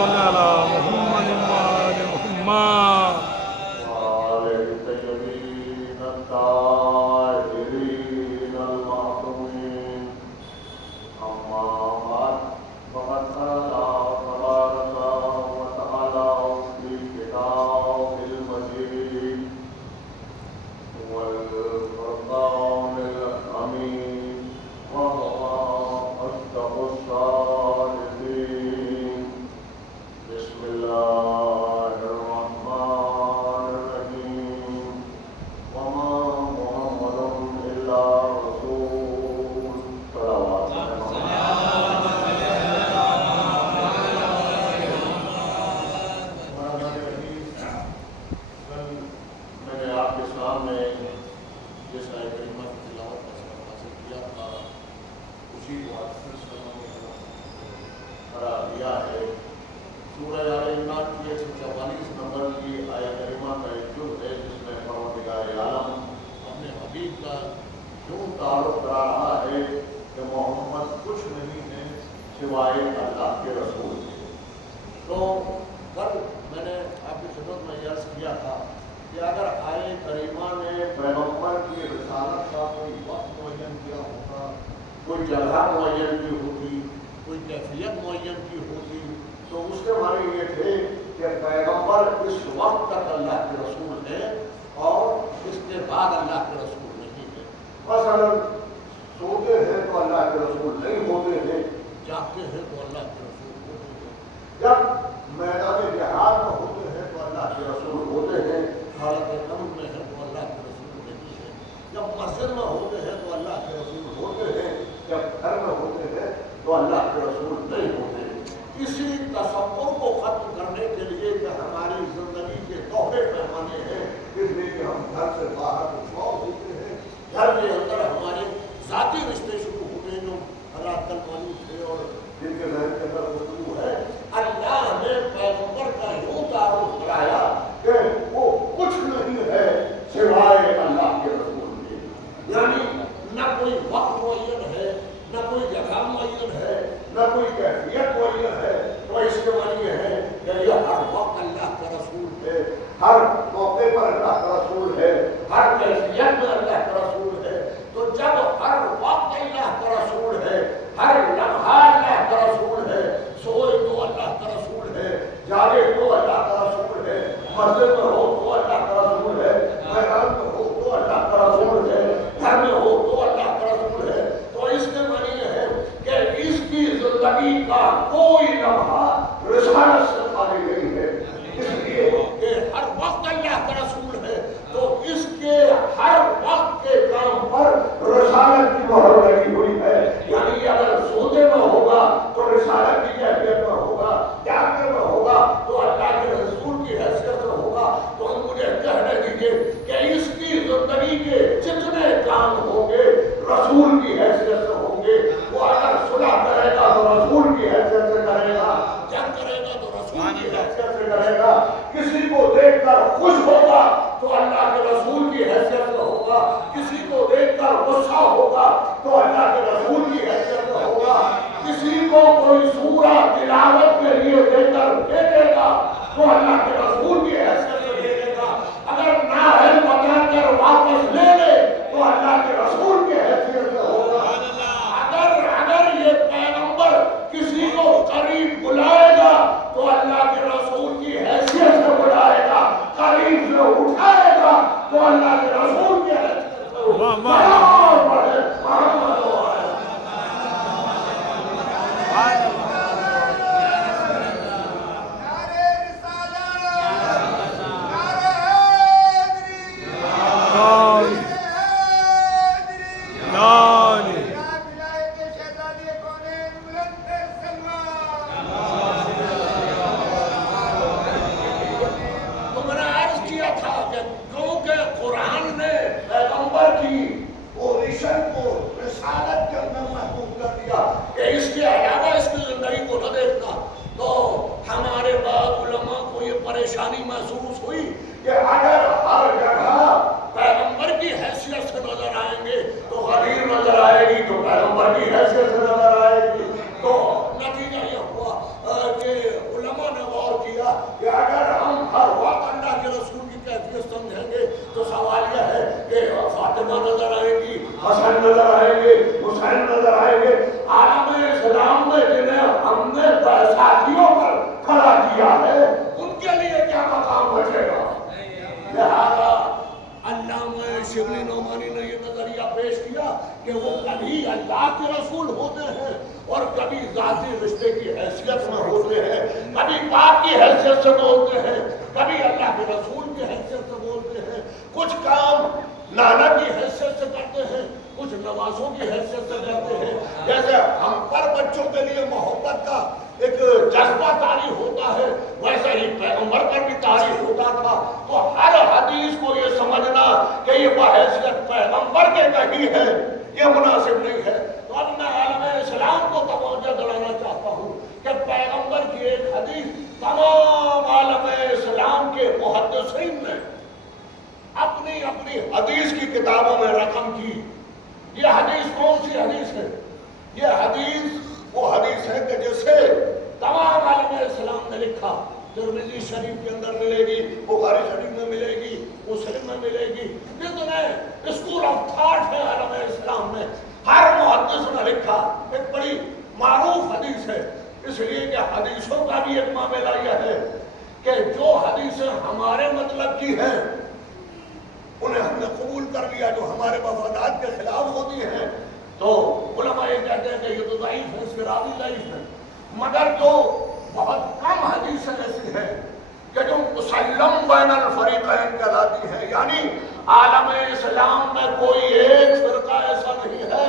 صل على محمد وآل محمد. وآل الطيبين الطاهرين المعصومين. أما بعد فقد قال تبارك وتعالى في كتابه المجيد والفرقان الحميد وهو أصدق الصادقين. بسم الله الرحمن الرحيم. وما محمد إلا رسول. صلوات میں نے آپ کے سامنے جس آیت کریمہ کی تلاوت کا سبق حاصل کیا تھا اسی کو آج پھر قرار دیا ہے. سورہ آل عمران کی 144 نمبر کی آیت کریمہ کا ایک جز ہے جس میں پروردگار عالم اپنے حبیب کا یوں تعارف کرا رہا ہے کہ محمد کچھ نہیں ہے سوائے اللہ کے رسول کے. تو کل میں نے آپ کی خدمت میں عرض کیا تھا کہ اگر آیت کریمہ نے پیغمبر کی رسالت کا کوئی وقت معین کیا ہوتا، کوئی جگہ معین کی ہوتی، کوئی کیفیت معین کی ہوتی، تو اس کے معنی یہ تھے کہ پیغمبر اس وقت تک اللہ کے رسول ہے اور اس کے بعد اللہ کے رسول نہیں ہے. مثلا سوتے ہیں تو اللہ کے رسول نہیں ہوتے ہیں، جاگتے ہیں تو اللہ کے رسول ہوتے ہیں، جب میدان جہاد میں ہوتے ہیں تو اللہ کے رسول ہوتے ہیں، حالت امن میں ہے تو اللہ کے رسول نہیں ہے، جب مسجد میں ہوتے ہیں تو اللہ کے رسول ہوتے ہیں، جب گھر میں ہوتے ہیں تو اللہ کے رسول نہیں ہوتے. اسی تصور کو ختم کرنے کے لیے کہ ہماری زندگی کے دوہرے پیمانے ہیں، اس لیے کہ ہم گھر سے باہر اٹھاؤ ہوتے ہیں، گھر کے اندر ہمارے ذاتی رشتے شروع ہوتے ہیں جو اللہ کل معلوم تھے اور جن کے ذہن کے اندر گفتگو ہے. اللہ نے پیغمبر کا یوں تعارف کرایا کہ وہ کچھ نہیں ہے سوائے اللہ کے رسول کے. یعنی نہ کوئی وقت معین ہے، نہ کوئی جگہ معین ہے، نہ کوئی کیفیت معین ہے. تو اس کے معنی یہ ہے کہ یہ ہر وقت اللہ کا رسول ہے، ہر موقع پر اللہ کا رسول ہے، ہر کیفیت میں اللہ کا رسول ہے. تو جب ہر وقت اللہ کا رسول ہے، ہر لمحہ اللہ کا رسول ہے، سوئے تو اللہ کا رسول ہے، جاگے تو اللہ کا رسول ہے، مسجد میں ہو تو اللہ کا رسول ہے، میدان میں ہو تو اللہ کا رسول ہے، گھر میں ہو تو اللہ کا رسول ہے. تو اس کے معنی یہ ہے کہ اس کی زندگی کا کوئی لمحہ رسالت سے خالی نہیں ہے، اس لیے کہ ہر وقت اللہ کا رسول ہے. تو اس کے ہر وقت کے کام پر رسالت کی مہر لگی ہوئی ہے. یعنی اگر سوتے میں ہوگا تو رسالت کی کیفیت میں ہوگا، جاگتے میں ہوگا تو اللہ کے رسول کی حیثیت سے ہوگا. تو ہم مجھے کہنے دیجیے کہ اس کی زندگی کے جتنے کام ہوں گے رسول کی حیثیت سے ہوں گے. وہ اگر صلح کرے گا تو رسول کی حیثیت سے کرے گا، جنگ کرے گا تو رسول کی حیثیت سے کرے گا، کسی کو دیکھ کر خوش ہوگا تو اللہ کے رسول کی حیثیت سے ہوگا، کسی کو دیکھ کر غصہ ہوگا تو اللہ کے رسول کی حیثیت سے ہوگا، کسی کو کوئی سورہ تلاوت کے لیے دے کر دے دے گا تو اللہ کے رسول کی حیثیت سے دے دے گا، اگر نااہل بتا کر واپس لے لے تو اللہ کے رسول کی حیثیت سے ہوگا. اگر یہ پیغمبر کسی کو قریب بلائے گا تو اللہ کے رسول کی حیثیت سے بلائے گا، قریب سے اٹھائے گا تو اللہ کے رسول کی حیثیت سے ہوگا. پریشانی محسوس ہوئی کہ اگر ہر جگہ پیغمبر کی حیثیت سے نظر آئیں گے تو غدیر نظر آئے گی، تو پیغمبر کی حیثیت سے نظر آئے گی. تو نتیجہ یہ ہوا کہ علماء نے اگر ہم ہر وقت اللہ کے رسول کی کیفیت سمجھیں گے تو سوال یہ ہے کہ فاطمہ نظر آئیں گی، حسن نظر آئیں گے، حسین نظر آئیں گے، عالم اسلام میں جنہیں ہم نے ساتھیوں پر کھڑا کیا ہے ان کے لیے کیا مقام بچے گا؟ لہذا علامہ شبلی نعمانی نے یہ نظریہ پیش کیا کہ وہ کبھی اللہ کے رسول ہوتے ہیں اور کبھی ذاتی رشتے کی حیثیت میں ہوتے ہیں، کبھی باپ کی حیثیت سے بولتے ہیں، کبھی اللہ کے رسول کی حیثیت سے بولتے ہیں، کچھ کام نانا کی حیثیت سے کرتے ہیں، کچھ نوازوں کی حیثیت سے کرتے ہیں۔ جیسے ہم پر بچوں کے لیے محبت کا ایک جذبہ طاری ہوتا ہے، ویسے ہی پیغمبر پر بھی طاری ہوتا تھا۔ تو ہر حدیث کو یہ سمجھنا کہ یہ بحیثیت پیغمبر کے کہی ہے یہ مناسب نہیں ہے۔ تو اب میں عالم اسلام کو توجہ دلانا چاہتا ہوں کہ پیغمبر کی ایک حدیث تمام عالم اسلام کے محدثین نے اپنی اپنی حدیث کی کتابوں میں رقم کی۔ یہ حدیث کون سی حدیث ہے؟ یہ حدیث وہ حدیث ہے کہ جسے تمام عالم اسلام نے لکھا۔ ترمذی شریف کے اندر ملے گی، بخاری شریف میں ملے گی، مسلم میں ملے گی۔ جتنے اسکول آف تھاٹ ہے عالم اسلام میں، ہر محدث نے لکھا۔ ایک بڑی معروف حدیث ہے، اس لیے کہ حدیثوں کا بھی ایک معاملہ یہ ہے کہ جو حدیثیں ہمارے مطلب کی ہیں انہیں ہم نے قبول کر لیا، جو ہمارے مفادات کے خلاف ہوتی ہیں تو علماء یہ کہتے ہیں کہ یہ تو ضعیف ہے، اس کے راوی ضعیف ہے۔ مگر جو بہت کم حدیثیں ایسی ہیں کہ جو مسلم بین الفریقین کہلاتی ہیں، یعنی عالم اسلام میں کوئی ایک فرقہ ایسا نہیں ہے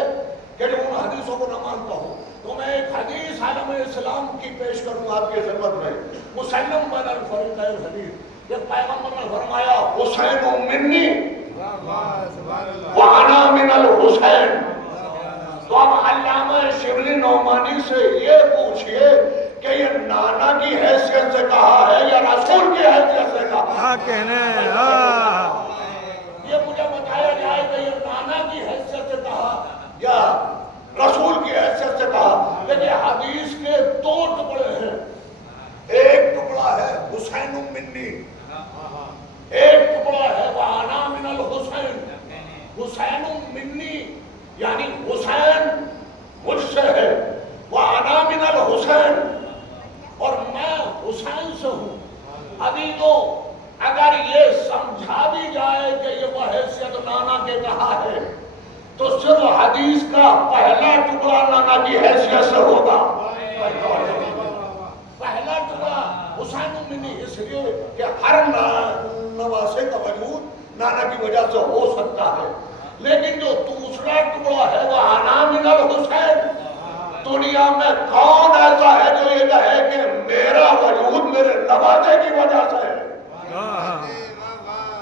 کہ جو ان حدیثوں کو نہ مانتا ہو۔ تو میں ایک حدیث عالم اسلام کی پیش کروں آپ کی خدمت میں، مسلم بین الفریقین حدیث۔ یہ پیغمبر نے فرمایا حسین منی وانا من الحسین۔ تو اب علامہ شبلی نعمانی سے یہ پوچھئے کہ یہ نانا کی حیثیت سے کہا ہے یا رسول کی حیثیت سے کہا؟ کیا کہنے یہ مجھے بتایا جائے کہ یہ نانا کی حیثیت سے کہا یا رسول کی حیثیت سے کہا۔ لیکن حدیث کے دو ٹکڑے ہیں، ایک ٹکڑا ہے حسین منی، ایک ٹکڑا ہے وانا من الحسین۔ حسین منی یعنی حسین مجھ سے ہے، وانا من الحسین اور میں حسین سے ہوں۔ ابھی تو اگر یہ سمجھا بھی جائے کہ یہ بحیثیت نانا کے کہا ہے تو صرف حدیث کا پہلا ٹکڑا نانا کی حیثیت سے ہوگا۔ پہلا ٹکڑا حسین منی، اس لیے کہ ہر نواسے کا وجود نانا کی وجہ سے ہو سکتا ہے، لیکن جو دوسرا ٹکڑا ہے وہ وانا من الحسین۔ دنیا میں کون ایسا ہے جو یہ کہے کہ میرا وجود میرے نواسے کی وجہ سے ہے؟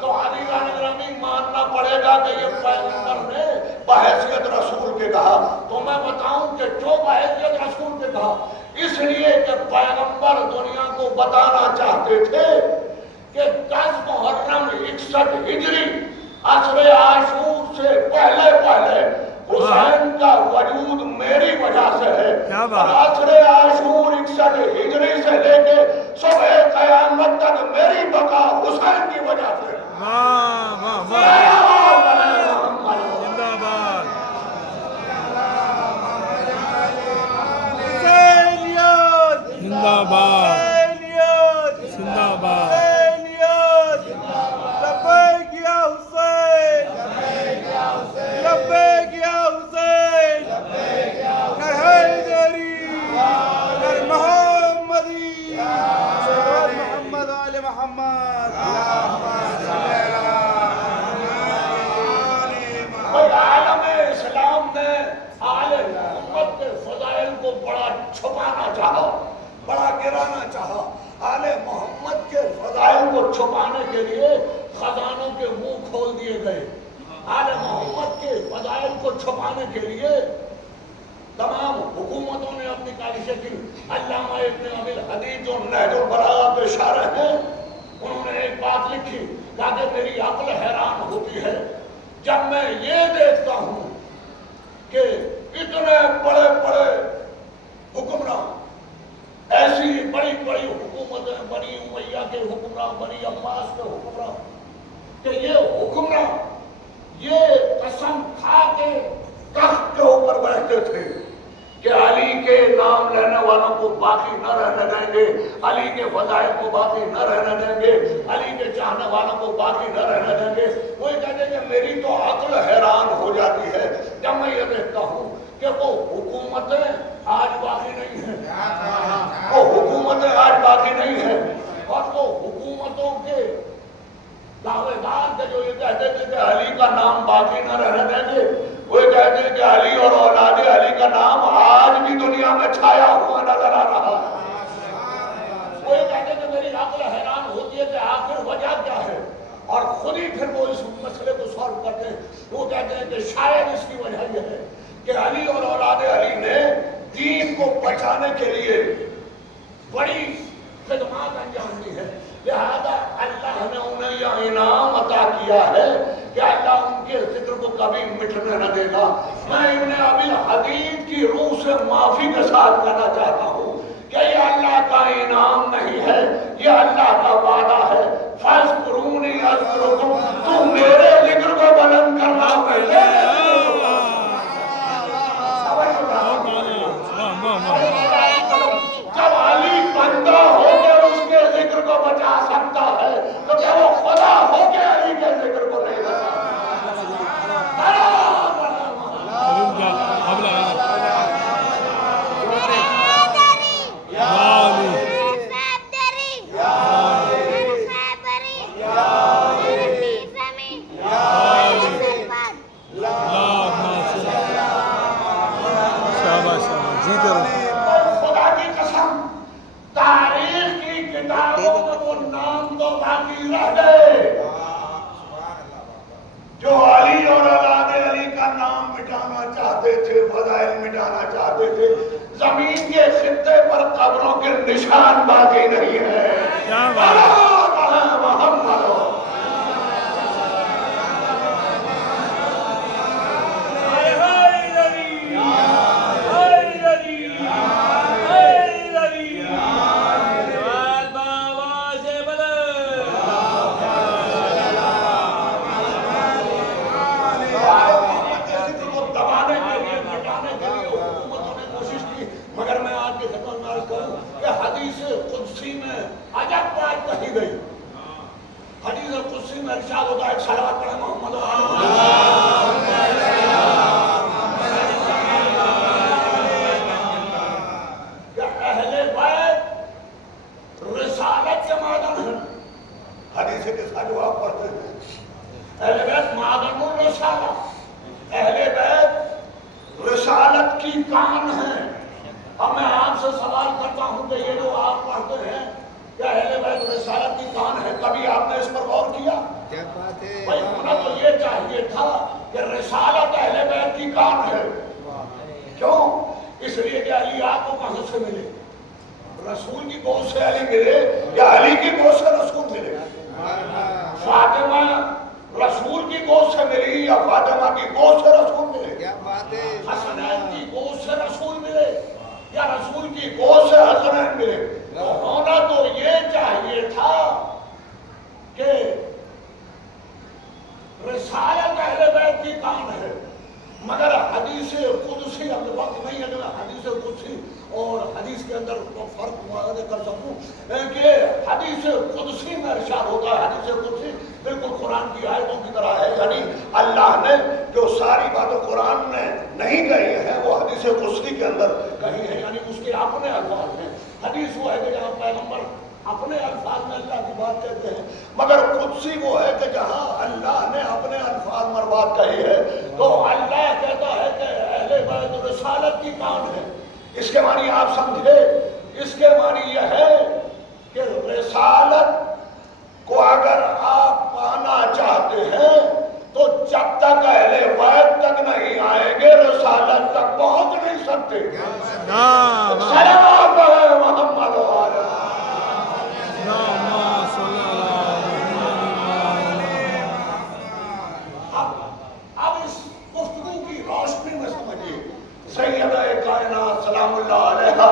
تو عزیزان گرامی ماننا پڑے گا کہ یہ پیغمبر نے بحیثیت رسول کے کہا۔ تو میں بتاؤں کہ جو بحیثیت رسول کے کہا، اس لیے کہ پیغمبر دنیا کو بتانا چاہتے تھے کہ 10 محرم 61 ہجری عصر عاشور سے پہلے حسین کا وجود میری وجہ سے ہے، اور عصر عاشور 61 ہجری سے لے کے صبح قیامت تک میری بقا حسین کی وجہ سے ہے۔ زندہ باد زندہ باد زندہ باد۔ بڑا گرانا چاہا، آل محمد کے فضائل کو چھپانے کے لیے خزانوں کے منہ کھول دیے گئے۔ آل محمد کے فضائل کو چھپانے کے لیے تمام حکومتوں نے اپنی کاوشیں کی۔ علامہ ابن ابی الحدید جو نہج البلاغہ کے شارح ہیں، انہوں نے ایک بات لکھی، کہا کہ میری عقل حیران ہوتی ہے جب میں یہ دیکھتا ہوں کہ اتنے بڑے بڑے حکمران، ایسی بڑی بڑی حکومتیں ہیں بنی امیہ کے حکمراں، بنی عباس کے حکمراں، کہ یہ حکمراں یہ قسم کھا کے تخت کے اوپر بیٹھتے تھے کہ علی کے نام لینے والوں کو باقی نہ رہنے دیں گے، علی کے فضائل کو باقی نہ رہنے دیں گے، علی کے چاہنے والوں کو باقی نہ رہنے دیں گے۔ وہ یہ کہتے ہیں کہ میری تو عقل حیران ہو جاتی ہے جب میں یہ دیکھتا ہوں کہ وہ حکومتیں آج باقی نہیں ہیں، وہ حکومتیں آج باقی نہیں ہیں، اور وہ حکومتوں کے دعوے دار کے جو یہ کہتے تھے کہ علی کا نام باقی نہ رہنے دیں گے، وہ کہتے ہیں کہ علی اور اولاد علی کا نام آج بھی دنیا میں چھایا ہوا نظر آ رہا ہے۔ وہ کہتے ہیں کہ میری عقل حیران ہوتی ہے کہ آخر وجہ کیا ہے، اور خود ہی پھر وہ اس مسئلے کو سالو کرتے ہیں۔ وہ کہتے ہیں کہ شاید اس کی وجہ یہ ہے کہ علی اور اولاد علی نے دین کو بچانے کے لیے بڑی خدمات انجام دی ہے، لہذا اللہ نے انہیں یہ انعام عطا کیا ہے کہ اللہ ان کے ذکر کو کبھی مٹنے نہ دے گا۔ میں ابن ابی حدید کی روح سے معافی کے ساتھ کہنا چاہتا ہوں کہ یہ اللہ کا انعام نہیں ہے، یہ اللہ کا وعدہ ہے۔ فاذکرونی اذکرکم، تو میرے ذکر کو بلند کرنا جب علی بندہ ہو کے اس کے ذکر کو بچا سکتا ہے تو کیا وہ خدا ہو کے علی کے ذکر کو نہیں بچا خدا کی قسم تاریخ کی کتابوں میں وہ نام تو باقی رہ گئے جو علی اور اولاد علی کا نام مٹانا چاہتے تھے، فضائل مٹانا چاہتے تھے۔ زمین کے خطے پر قبروں کے نشان باقی نہیں ہے۔ مگر میں آپ کی خدمت میں عرض کروں کہ حدیث قدسی میں عجب بات کہی گئی۔ حدیث قدسی میں ارشاد ہوتا ہے، ایک صلوات پڑھیں محمد و کہ اہل بیت رسالت کے معدن ہیں۔ حدیث کے ساتھ جو آپ پڑھتے ہیں، اہل بیت معدن الرسالہ، اہل بیت رسالت کی کان ہے۔ اب میں آپ سے سوال کرتا ہوں کہ یہ جو آپ پڑھتے ہیں کہ اہل بیت رسالت کی کان ہے، کبھی آپ نے اس پر غور کیا؟ بھائی ہونا تو یہ چاہیے تھا کہ رسالت اہل بیت کی کان ہے۔ کیوں؟ اس لیے کہ علی آپ کو کہاں سے ملے؟ رسول کی گود سے علی ملے یا علی کی گود سے رسول ملے؟ فاطمہ رسول کی گود سے ملی یا فاطمہ کی گود سے رسول ملے؟ حسنین کی گود سے رسول ملے یا رسول کی گود سے حسنین ملے؟ تو ہونا تو یہ چاہیے تھا کہ رسالت اہل بیت کی کام ہے، مگر حدیث قدسی، اب وقت نہیں ہے کہ میں حدیث قدسی اور حدیث کے اندر فرق واضح کر سکوں کہ حدیث قدسی میں ارشاد ہوتا ہے، حدیث قدسی بالکل قرآن کی آیتوں کی طرح ہے، یعنی اللہ نے جو ساری باتیں قرآن نے نہیں کہی ہیں وہ حدیث قدسی کے اندر کہی ہے، یعنی اس کے اپنے الفاظ ہیں۔ حدیث وہ ہے کہ جہاں پیغمبر اپنے الفاظ میں اللہ کی بات کہتے ہیں، مگر قدسی وہ ہے کہ جہاں اللہ نے اپنے الفاظ میں بات کہی ہے۔ تو اللہ کہتا ہے کہ اہل بیت رسالت کی کان ہے۔ اس کے معنی آپ سمجھے؟ اس کے معنی یہ ہے کہ رسالت کو اگر آپ پانا چاہتے ہیں تو جب تک اہل بیت تک نہیں آئیں گے رسالت تک پہنچ نہیں سکتے۔ صلوات ہے محمد علیہ۔ اب اس گفتگو کی روشنی میں سمجھیے، سیدہ کائنات سلام اللہ علیہا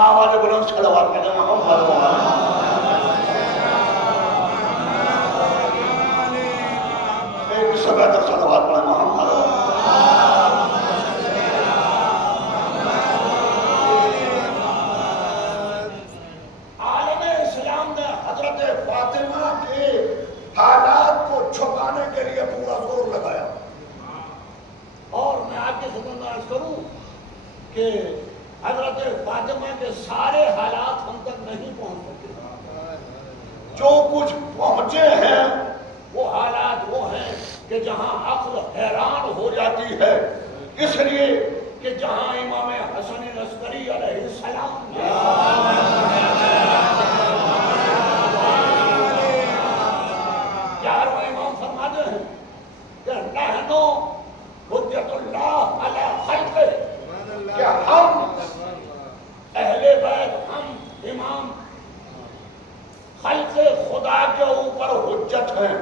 آواز بلند صلوات پڑھیں محمد ایک سے بہتر صلوات پڑھیں محمد عالم اسلام نے حضرت فاطمہ کے حالات کو چھپانے کے لیے پورا زور لگایا اور میں آپ کی خدمت میں عرض کروں کہ حضرت فاطمہ کے سارے حالات ہم تک نہیں پہنچ سکتے جو کچھ پہنچے ہیں وہ حالات وہ ہیں کہ جہاں عقل حیران ہو جاتی ہے اس لیے کہ جہاں امام حسن عسکری علیہ السلام گیارہواں امام فرماتے ہیں کہ نحنو حجت اللہ علی خلقہ کہ ہم اہل بیت ہم امام خلق خدا کے اوپر حجت ہیں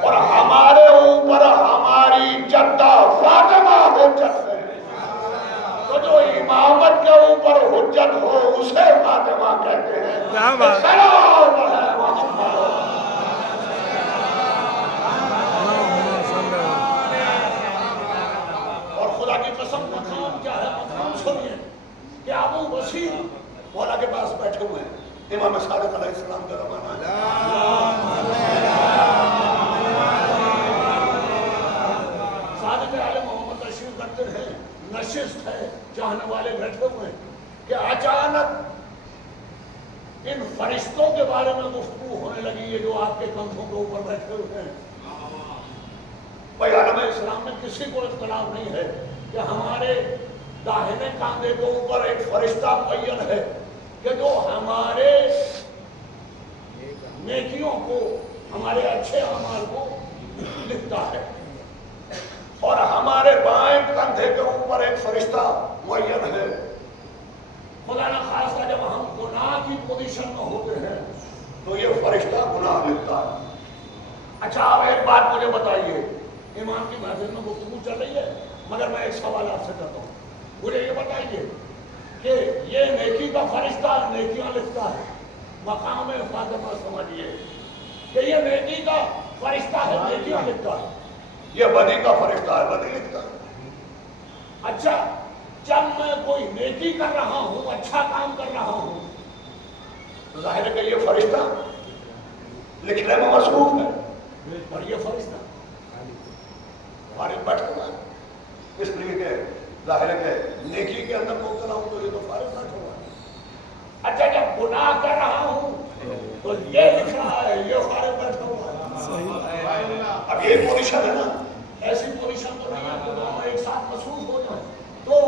اور ہمارے اوپر ہماری جدہ فاطمہ حجت ہے تو جو امامت کے اوپر حجت ہو اسے فاطمہ کہتے ہیں سلام ہے محمد اور خدا کی قسم مقام کیا ہے مقام سنیے کہ ابو بصیر مولا کے پاس بیٹھے ہوئے ہیں امام صادق علیہ السلام کا زمانہ ہے صادق علیہ محمد تشریف رکھتے ہیں نشست ہے چاہنے والے بیٹھے ہوئے ہیں کہ اچانک ان فرشتوں کے بارے میں گفتگو ہونے لگی ہے جو آپ کے کندھوں کے اوپر بیٹھے ہوئے ہیں بھائی عالم اسلام میں کسی کو اختلاف نہیں ہے کہ ہمارے داہنے کاندھے کے اوپر ایک فرشتہ معین ہے کہ جو ہمارے نیکیوں کو ہمارے اچھے اعمال کو لکھتا ہے اور ہمارے بائیں کندھے کے اوپر ایک فرشتہ معین ہے خدا نہ خاصہ جب ہم گناہ کی پوزیشن میں ہوتے ہیں تو یہ فرشتہ گناہ لکھتا ہے اچھا آپ ایک بات مجھے بتائیے امام کی محفل میں گفتگو چل رہی ہے مگر میں ایک سوال آپ سے کرتا ہوں مجھے یہ بتائیے کہ یہ نیکی کا فرشتہ نیکیاں لکھتا ہے مقام فاطمہ سمجھیے کہ یہ نیکی کا فرشتہ ہے نیکیاں لکھتا ہے یہ بدی کا فرشتہ ہے بدی لکھتا ہے اچھا جب میں کوئی نیکی کر رہا ہوں اچھا کام کر رہا ہوں تو ظاہر ہے کہ یہ فرشتہ لکھنے میں مصروف ہے اور یہ فرشتہ فارغ بیٹھا ہوا ہے اس لیے کہ ظاہر ہے کہ نیکی کے اندر مبتلا ہوں تو یہ تو فارغ بیٹھا ہوا ہے اچھا جب گناہ کر رہا ہوں تو یہ لکھ رہا ہے یہ فارغ بیٹھا ہوا ہے اب یہ پوزیشن ہے نا ایسی پوزیشن تو نہیں ہے کہ دونوں ایک ساتھ مصروف ہو جائیں تو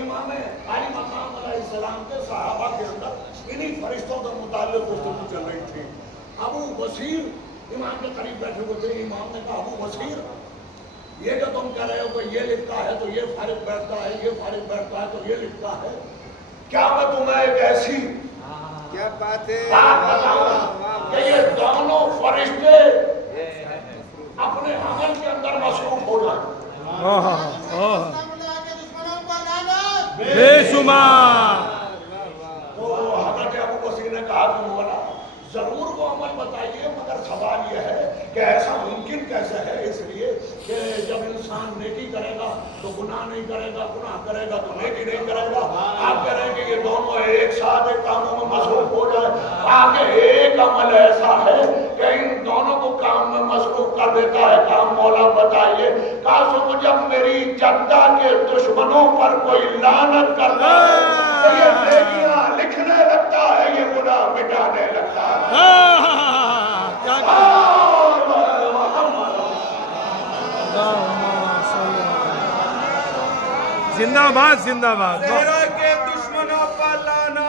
امام علی مقام علیہ السلام کے صحابہ کے اندر انہی فرشتوں کے متعلق گفتگو چل رہی تھی ابو بصیر امام کے قریب بیٹھے ہوئے تھے امام نے کہا ابو بصیر یہ جو تم کہہ رہے ہو کہ یہ لکھتا ہے تو یہ فارغ بیٹھتا ہے یہ فارغ بیٹھتا ہے تو یہ لکھتا ہے کیا میں تمہیں ایک ایسی کیا بات ہے بات بتاؤں کہ یہ دونوں فرشتے اپنے عمل کے اندر مصروف ہو جائیں بے شمار تو حضرت ابو بصیر نے کہا کہ مولا ضرور وہ عمل بتائیے مگر سوال یہ ہے کہ ایسا ممکن کیسے ہے اس لیے کہ جب انسان نیکی کرے گا تو گناہ نہیں کرے گا گناہ کرے گا تو نیکی نہیں کرے گا آپ کہہ رہے ہیں کہ یہ دونوں ایک ساتھ ایک کاموں میں مصروف ہو جائے آگے ایک عمل ایسا ہے کہ ان دونوں کو کام میں مصروف کر دیتا ہے کام مولا بتائیے کاسو جب میری جدہ کے دشمنوں پر کوئی لعنت کرتا ہے تو یہ نیکیاں لکھنے لگتا ہے یہ گناہ مٹانے لگتا ہے زندہ باد زندہ باد صحرا کے دشمنوں پر لانا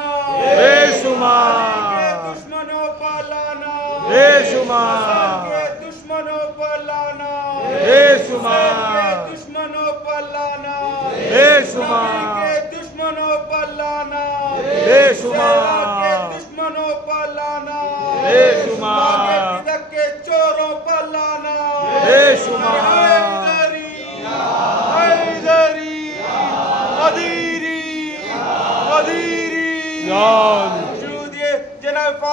بے شمار دشمنوں پر لانا بے شمار کے دشمنوں پر لانا بے شمار دشمنوں پر لانا بے شمار کے دشمنوں پر لانا بے شمار کے دشمنوں پر لانا بے شمار کے چوروں پر لانا بے شمار حیدری قدیری یا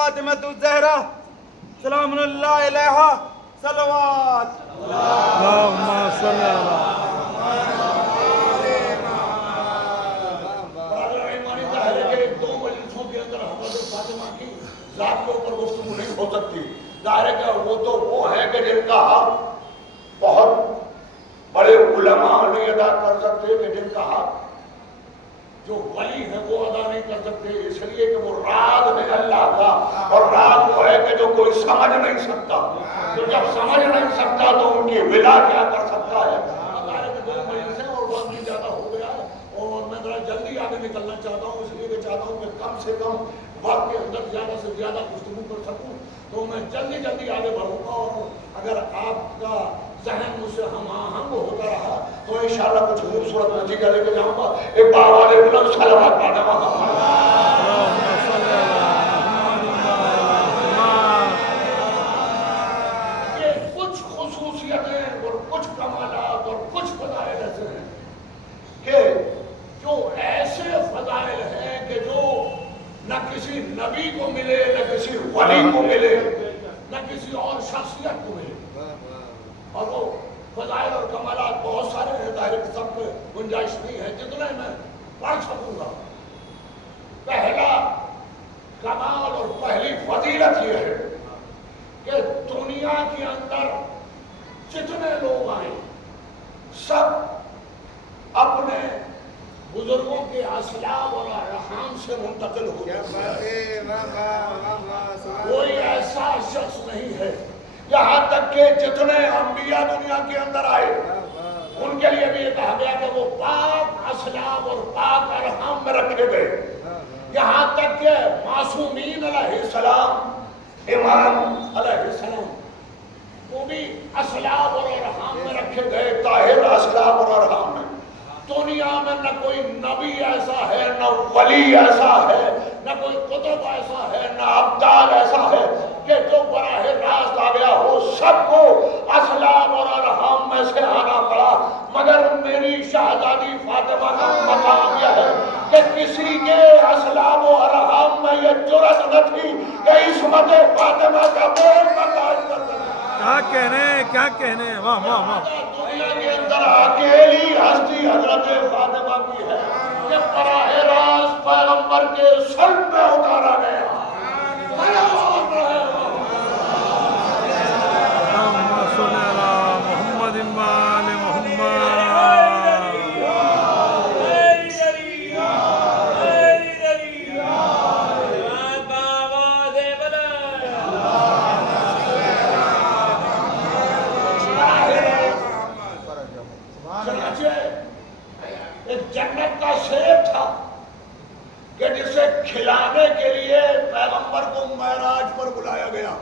فاطمة الزهرا سلام الله علیہا صلوات. اللهم صل على دو مجلسوں کے اندر حضرت فاطمہ کی ذات کے اوپر گفتگو نہیں ہو سکتی. ظاہر ہے کہ وہ تو وہ ہے کہ جن کا حق بہت بڑے علماء نہیں ادا کر سکتے, کہ جن کا حق جو ولی ہے وہ ادا نہیں کر سکتے, اس لیے کہ وہ راز ہے اللہ کا, اور راز وہ ہے کہ جو کوئی سمجھ نہیں سکتا. تو جب سمجھ نہیں سکتا تو ان کی ولا کیا کر سکتا ہے. دو مجلسیں اور وقت بھی زیادہ ہو گیا ہے, اور میں ذرا جلدی آگے نکلنا چاہتا ہوں, اس لیے میں چاہتا ہوں کہ کم سے کم وقت کے اندر زیادہ سے زیادہ گفتگو کر سکوں. تو میں جلدی جلدی آگے بڑھوں گا, اور اگر آپ کا ذہن مجھ سے ہم آہنگ ہوتا رہا تو انشاءاللہ کچھ خوبصورت نتیجہ لے کے جاؤں گا. ایک بار والے بلند صلوات پڑھنا وہاں. یہ کچھ خصوصیتیں اور کچھ کمالات اور کچھ فضائل ایسے ہیں کہ جو ایسے فضائل ہیں کہ جو نہ کسی نبی کو ملے, نہ کسی ولی کو ملے, نہ کسی اور شخصیت کو ملے. اور وہ فضائل اور کمالات بہت سارے ہیں, ظاہر سب پہ گنجائش نہیں ہے, جتنے میں پڑھ سکوں گا. پہلا کمال اور پہلی فضیلت یہ ہے کہ دنیا کے اندر جتنے لوگ آئے سب اپنے بزرگوں کے اسلاف اور ارحام سے منتقل ہو گئے. کوئی ایسا شخص نہیں ہے, یہاں تک کہ جتنے انبیاء دنیا کے اندر آئے ان کے لیے بھی یہ کہا گیا کہ وہ پاک اسلاف اور پاک ارحام میں رکھے گئے. یہاں تک کہ معصومین علیہ السلام, امام علیہ السلام, وہ بھی اسلاف اور ارحام میں رکھے گئے, طاہر اسلاف اور ارحام میں. دنیا میں نہ کوئی نبی ایسا ہے, نہ ولی ایسا ہے, نہ کوئی قطب ایسا ہے, نہ ابدال ایسا ہے کہ جو براہ راست آ گیا ہو. سب کو اسلاف اور ارحام میں سے آنا پڑا, مگر میری شہزادی فاطمہ کا مقام یہ ہے کہ کسی کے اسلاف و ارحام میں یہ جرأت نہ تھی کہ عصمت فاطمہ کا بول برداشت کر سکے. کیا کہنے, واہ واہ واہ. دنیا کے اندر اکیلی ہستی حضرت فاطمہ کی ہے کہ براہ راست پیغمبر کے صلب میں اتارا گیا. اللهم صل على محمد وآل محمد. جنت کا سیب تھا کہ جسے کھلانے کے لیے پیغمبر کو معراج پر بلایا گیا.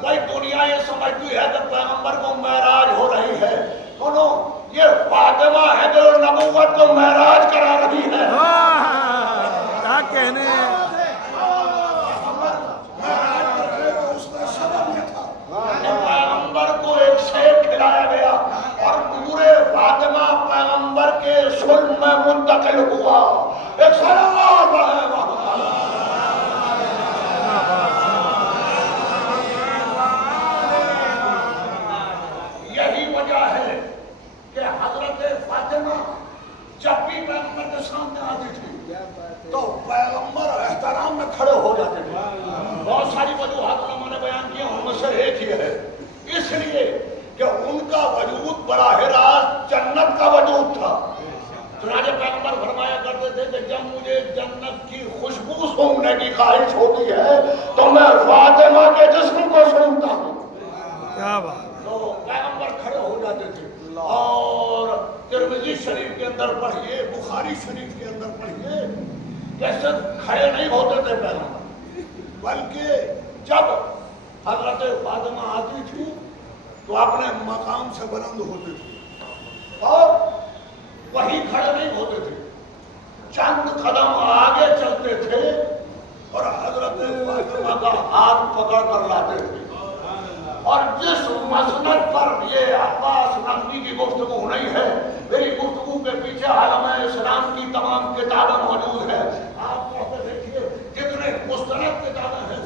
بھائی دنیا یہ سمجھتی ہے کہ پیغمبر کو معراج ہو رہی ہے, سنو یہ فاطمہ ہے جو نبوت کو معراج کرا رہی ہے. کیا کہنے. پیغمبر کو ایک سیب کھلایا گیا اور نور فاطمہ پیغمبر کے صلب میں منتقل ہوا. ایک صلوات ہے وہاں. یہی وجہ ہے کہ حضرت فاطمہ جب بھی پیغمبر کے سامنے آتی تھی تو پیغمبر احترام میں کھڑے ہو جاتے تھے. بہت ساری وجوہات علماء نے بیان کی, ان میں سے ایک ہی ہے اس لیے کہ ان کا وجود براہ راست جنت کا وجود تھا. چنانچہ پیغمبر فرمایا کرتے تھے کہ جب مجھے جنت کی خوشبو سونگنے کی خواہش ہوتی ہے تو میں فاطمہ کے جسم کو سونگتا ہوں. کیا بات. تو پیغمبر کھڑے ہو جاتے تھے. اور ترمذی شریف کے اندر پڑھیے, بخاری شریف کے اندر پڑھیے کہ صرف کھڑے نہیں ہوتے تھے پیغمبر, بلکہ جب حضرت فاطمہ آتی تھی تو اپنے مقام سے بلند ہوتے تھے اور وہی کھڑے نہیں ہوتے تھے, چند قدم آگے چلتے تھے اور حضرت فاطمہ کا ہاتھ پکڑ کر لاتے تھے. اور جس مسند پر یہ عباس نقوی کی گفتگو نہیں ہے, میری گفتگو کے پیچھے عالم اسلام کی تمام کتابیں موجود ہیں. آپ پڑھتے دیکھیے جتنے مستند کتابیں ہیں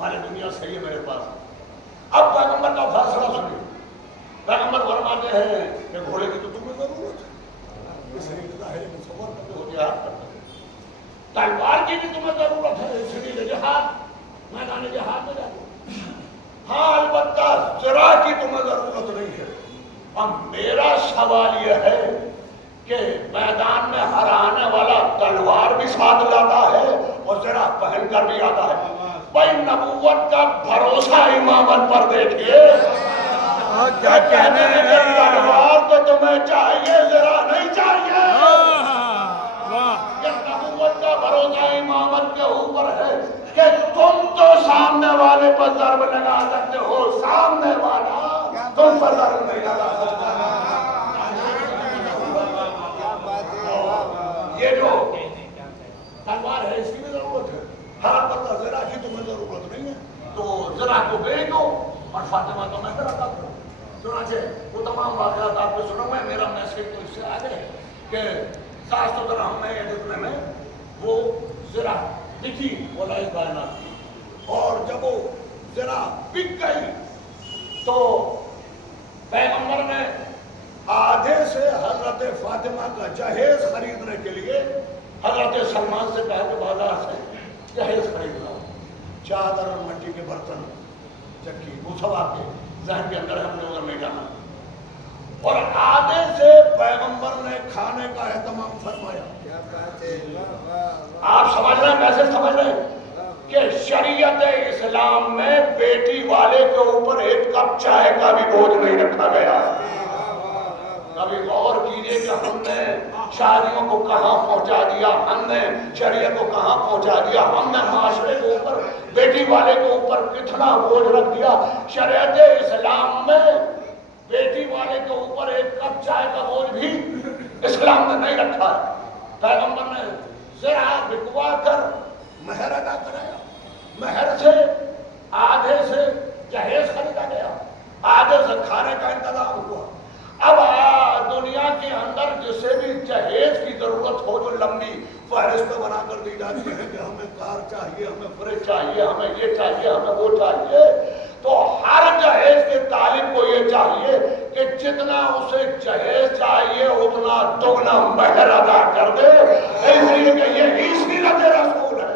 مال دنیا صحیح ہے میرے پاس. اب پیغمبر کا فیصلہ سنیے. پیغمبر فرماتے ہیں کہ گھوڑے کی تو تمہیں ضرورت ہے, اس لیے ظاہر ہے کہ سفر کرتے ہو, جہاد کرتے ہو. تلوار کی بھی تمہیں ضرورت ہے, اس لیے جہاد, میدان جہاد میں جاتے ہو. ہاں البتہ ذرا کی تمہیں ضرورت نہیں ہے. اب میرا سوال یہ ہے کہ میدان میں ہرانے والا تلوار بھی ساتھ لاتا ہے اور ذرا پہن کر بھی آتا ہے. بھائی نبوت کا بھروسہ امامت پر دیکھیے. کیا کہنے ہیں, تلوار تو تمہیں چاہیے, ذرا نہیں چاہیے. یہ نبوت کا بھروسہ امامت کے اوپر ہے کہ تم تو سامنے والے پر ضرب لگا سکتے ہو, سامنے والا تم پر ضرب نہیں لگا سکتا. یہ جو تلوار ہے اس کی بھی ضرورت ہے. ہاں پتہ ذرا کی تمہیں ضرورت نہیں ہے تو ذرا کو بھیج دو اور فاطمہ تو میں کرا کرتا ہوں. چنانچہ وہ تمام واقعات آپ کو سنوں میں, میرا میسیج تو اس سے آگے ہے کہ ساس تو ذرا ہمیں جتنے میں وہ ذرا دکھی بولائی کائنات کی, اور جب وہ ذرا بک گئی تو پیغمبر نے آدھے سے حضرت فاطمہ کا جہیز خریدنے کے لیے حضرت سلمان سے کہا کہ بازار سے جہیز خرید لاؤ. چادر اور مٹی کے برتن, چکی, وہ سب آپ کے ذہن کے اندر ہے, ہم نے ادھر نہیں جانا. اور آدھے سے پیغمبر نے کھانے کا اہتمام فرمایا. آپ سمجھ رہے ہیں, کیسے سمجھ رہے ہیں کہ شریعت اسلام میں بیٹی والے کے اوپر ایک کپ چائے کا بھی بوجھ نہیں رکھا گیا. کبھی غور کیجئے کہ ہم نے شادیوں کو کہاں پہنچا دیا, ہم نے شریعت کو کہاں پہنچا دیا, ہم نے معاشرے کے اوپر, بیٹی والے کے اوپر کتنا بوجھ رکھ دیا. شریعت اسلام میں بیٹی والے کے اوپر ایک کپ چائے کا بوجھ بھی اسلام نے نہیں رکھا. پیغمبر نے ذرا بکوا کر مہر ادا کرایا. مہر سے آدھے سے جہیز خریدا گیا, آدھے سے کھانے کا انتظام ہوا. اب دنیا کے اندر جسے بھی جہیز کی ضرورت ہو جو لمبی فہرست بنا کر دی جاتی ہے کہ ہمیں کار چاہیے, ہمیں فریج چاہیے, ہمیں یہ چاہیے, ہمیں وہ چاہیے, تو ہر جہیز کے طالب کو یہ چاہیے کہ جتنا اسے جہیز چاہیے اتنا دگنا مہر ادا کر دے, اس لیے کہ یہی سیرت رسول ہے.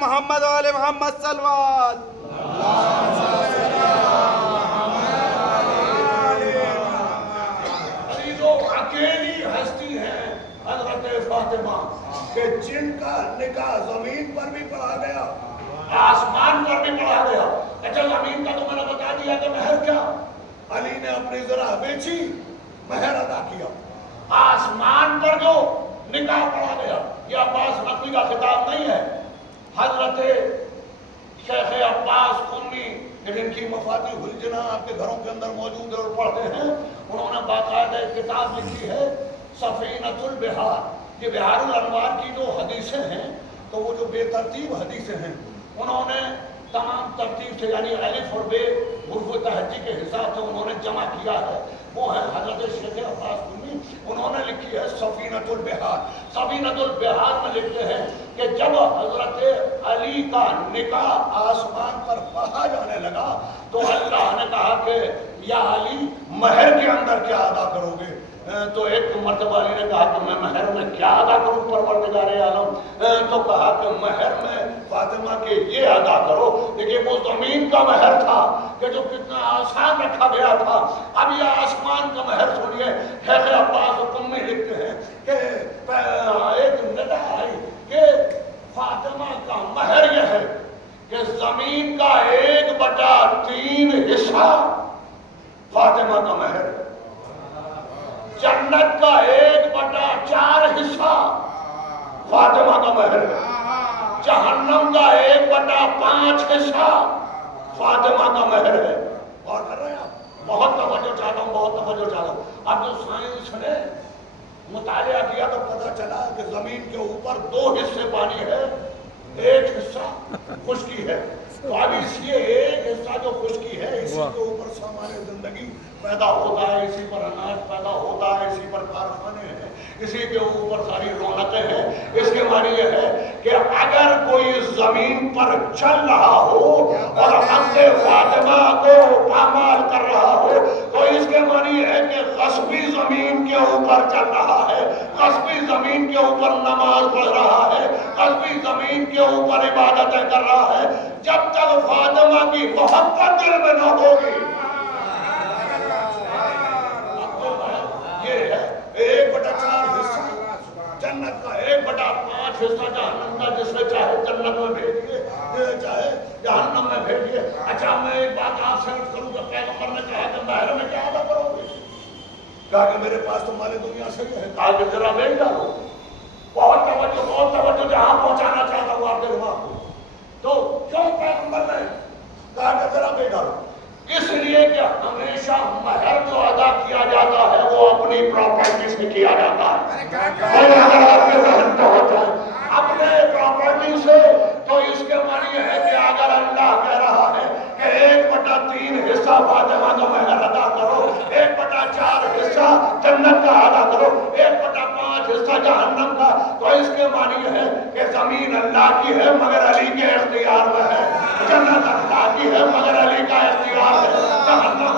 محمد والے محمد صلوات. اکیلی ہستی ہے حضرت فاطمہ کہ جن کا نکاح زمین پر بھی پڑھا گیا, آسمان پر بھی پڑھا گیا. اچھا زمین کا تو میں نے بتا دیا کہ مہر کیا, علی نے اپنی ذرا بیچی, مہر ادا کیا. آسمان پر جو نکاح پڑھا گیا, یہ عباس نقوی کا خطاب نہیں ہے, حضرت شیخ عباس قمی جن کی مفاتیح الجناح آپ کے گھروں کے اندر موجود ہے اور پڑھتے ہیں, انہوں نے باقاعدہ کتاب لکھی ہے سفینۃ البحار. یہ بحار الانوار کی جو حدیثیں ہیں تو وہ جو بے ترتیب حدیثیں ہیں انہوں نے تمام ترتیب سے, یعنی الف اور بے حروف تہجی کے حساب سے انہوں نے جمع کیا ہے. وہ ہے حضرت شیخ عباس قمی, انہوں نے لکھی ہے سفینۃ البحار. سفینۃ البحار میں لکھتے ہیں کہ جب حضرت علی کا نکاح آسمان پر پڑھا جانے لگا تو اللہ نے کہا کہ یا علی مہر کے اندر کیا ادا کرو گے. تو ایک مرتبہ علی نے کہا کہ میں مہر میں کیا ادا کروں پروردگار عالم, تو کہا کہ مہر میں فاطمہ کے یہ ادا کرو. دیکھیے وہ زمین کا مہر تھا کہ جو کتنا آسان رکھا گیا تھا, اب یہ آسمان کا مہر سنیے. شیخ عباس قمی لکھتے ہیں کہ ایک ندا آئی کہ فاطمہ کا مہر یہ ہے کہ زمین کا 1/3 حصہ جنت کا 1/4 حصہ فاطمہ کا مہر ہے، جہنم کا 1/5 حصہ فاطمہ کا مہر ہے۔ اور کر رہے ہیں آپ؟ بہت توجہ چاہتا ہوں، بہت توجہ چاہتا ہوں۔ اب جو سائنس نے مطالعہ کیا تو پتہ چلا کہ زمین کے اوپر 2 حصے پانی ہے، 1 حصہ خشکی ہے۔ تو اب اس یہ 1 حصہ جو خشکی ہے، اسی کے اوپر سامان زندگی پیدا ہوتا ہے، اسی پر اناج پیدا ہوتا ہے، اسی پر کارخانے ہیں، اسی کے اوپر ساری رونقیں ہیں۔ اس کے معنی یہ ہے کہ اگر کوئی زمین پر چل رہا ہو اور حق فاطمہ کو پامال کر رہا ہو تو اس کے معنی یہ ہے کہ غصبی زمین کے اوپر چل رہا ہے، غصبی زمین کے اوپر نماز پڑھ رہا ہے، غصبی زمین کے اوپر عبادتیں کر رہا ہے۔ جب تک فاطمہ کی محبت دل میں نہ ہوگی، یہ ہے 1/4 حصہ جنت کا، 1/5 حصہ جہنم کا، جس میں چاہے جنت میں بھیجیے، چاہے جہنم میں بھیجیے۔ اچھا میں ایک بات آپ سے عرض کروں کہ پیغمبر نے کہا کہ مہر میں کیا ادا کرو گے؟ کہا کہ میرے پاس تو مال دنیا سے ہے، کہا کہ ذرا بیچ ڈالو۔ بہت توجہ جہاں پہنچانا چاہتا ہوں آپ کے دماغ کو۔ تو کیوں پیغمبر نے کہا کہ ذرا بیچ ڈالو؟ اس لیے کہ ہمیشہ مہر جو ادا کیا جاتا ہے وہ اپنی پراپرٹی سے کیا جاتا ہے۔ اور اگر آپ کے ذہن میں ہو جائے اپنے پراپرٹی سے، تو اس کے معنی ہے کہ اگر اللہ کہہ رہا ہے کہ 1/3 حصہ فاطمہ کا مہر ادا کرو، 1/4 حصہ جنت کا ادا کرو، 1/5 حصہ جہنم کا، تو اس کے معنی ہے کہ زمین اللہ کی ہے مگر علی کے اختیار میں ہے، جنت اللہ کی ہے مگر علی کا اختیار ہے، جہنم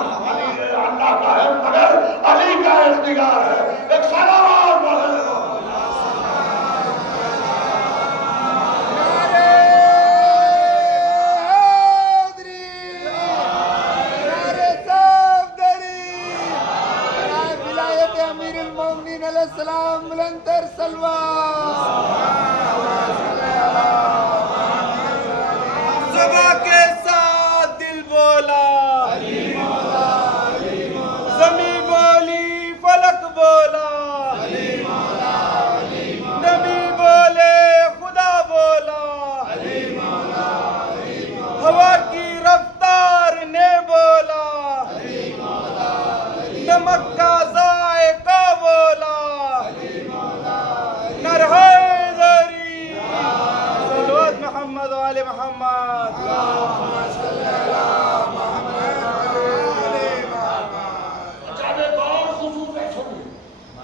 اللہ کا ہے مگر علی کا اختیار ہے۔ ایک سلام پڑھے السلام بلندر سلوان زبا کے ساتھ دل بولا، زمین بولی فلک بولا، نبی بولے خدا بولا، ہوا کی رفتار نے بولا، نمک کا ذائقہ بولا، حیدری صلوات محمد و آل محمد۔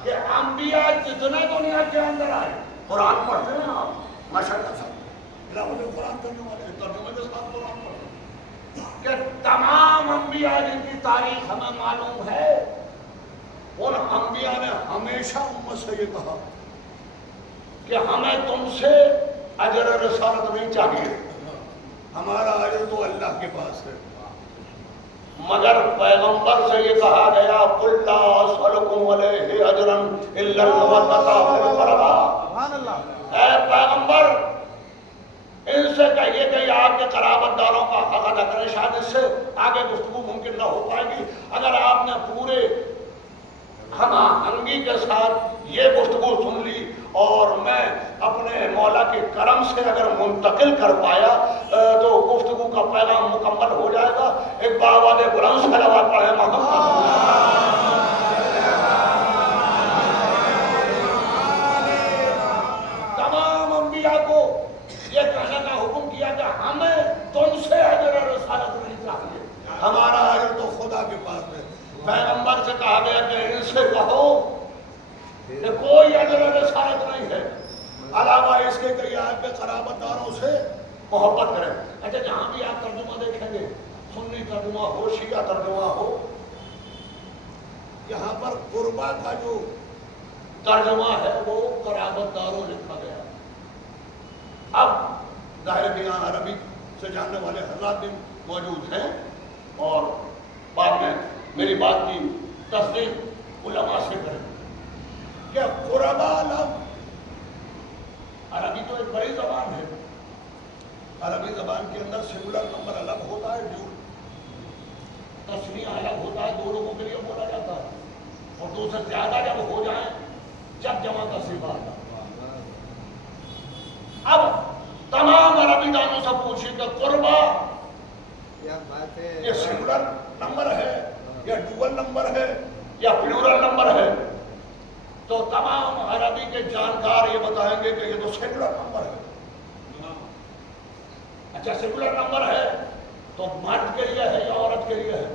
کہ انبیاء جتنے دنیا کے اندر آئے، قرآن پڑھتے ہیں آپ ماشاءاللہ صاحب، قرآن کرنے والے ترجمے کے ساتھ قرآن پڑھتے ہیں کہ تمام انبیاء جن کی تاریخ ہمیں معلوم ہے، ان انبیاء نے ہمیشہ امت سے یہ کہا کہ ہمیں تم سے اجر رسالت نہیں چاہیے، ہمارا اجر تو اللہ کے پاس ہے، مگر پیغمبر سے یہ کہا گیا قُلْ لَا أَسْأَلُكُمْ عَلَيْهِ أَجْرًا إِلَّا الْمَوَدَّةَ فِي الْقُرْبَىٰ۔ اے پیغمبر ان سے کہیے کہ یہ آپ کے قرابت داروں کا حق ادا کریں۔ شاید اس سے آگے گفتگو ممکن نہ ہو پائے گی۔ اگر آپ نے پورے ہم آہنگی کے ساتھ یہ گفتگو سن لی اور میں اپنے مولا کے کرم سے اگر منتقل کر پایا تو گفتگو کا پیغام مکمل ہو جائے گا۔ ایک باوالِ بلند صلوات پڑھیں محمد۔ تمام انبیاء کو یہ کہنے کا حکم کیا کہ ہمیں تم سے اجر رسالت نہیں چاہیے، ہمارا اجر تو خدا کے پاس ہے۔ پیغمبر سے کہا گیا کہ ان سے کہو کہ کوئی اجر رسالت نہیں ہے، علاوہ اس کے کہ آپ کے قرابت داروں سے محبت کریں۔ اچھا جہاں بھی آپ ترجمہ دیکھیں گے، سنی ترجمہ ہو شیعہ ترجمہ ہو، یہاں پر قربہ کا جو ترجمہ ہے وہ قرابت داروں لکھا گیا۔ اب ظاہر ہے کہ یہاں عربی سے جاننے والے حضرات بھی موجود ہیں اور بعد میں میری بات کی تصدیق علماء سے کریں کہ قربا لفظ عربی تو ایک بڑی زبان ہے، عربی زبان کے اندر سنگولر نمبر الگ ہوتا ہے، تسنیہ الگ ہوتا ہے، دو لوگوں کے لیے بولا جاتا ہے، اور دو سے زیادہ جب جب جمع کا صیغہ آتا. اب تمام عربی دانوں سے پوچھیں کہ قربا یہ سنگولر نمبر ہے یا ڈوبل نمبر ہے یا پلورل نمبر ہے؟ تو تمام عربی کے جانکار یہ بتائیں گے کہ یہ تو سنگولر نمبر ہے. اچھا سنگولر نمبر ہے تو مرد کے لیے ہے یا عورت کے لیے ہے؟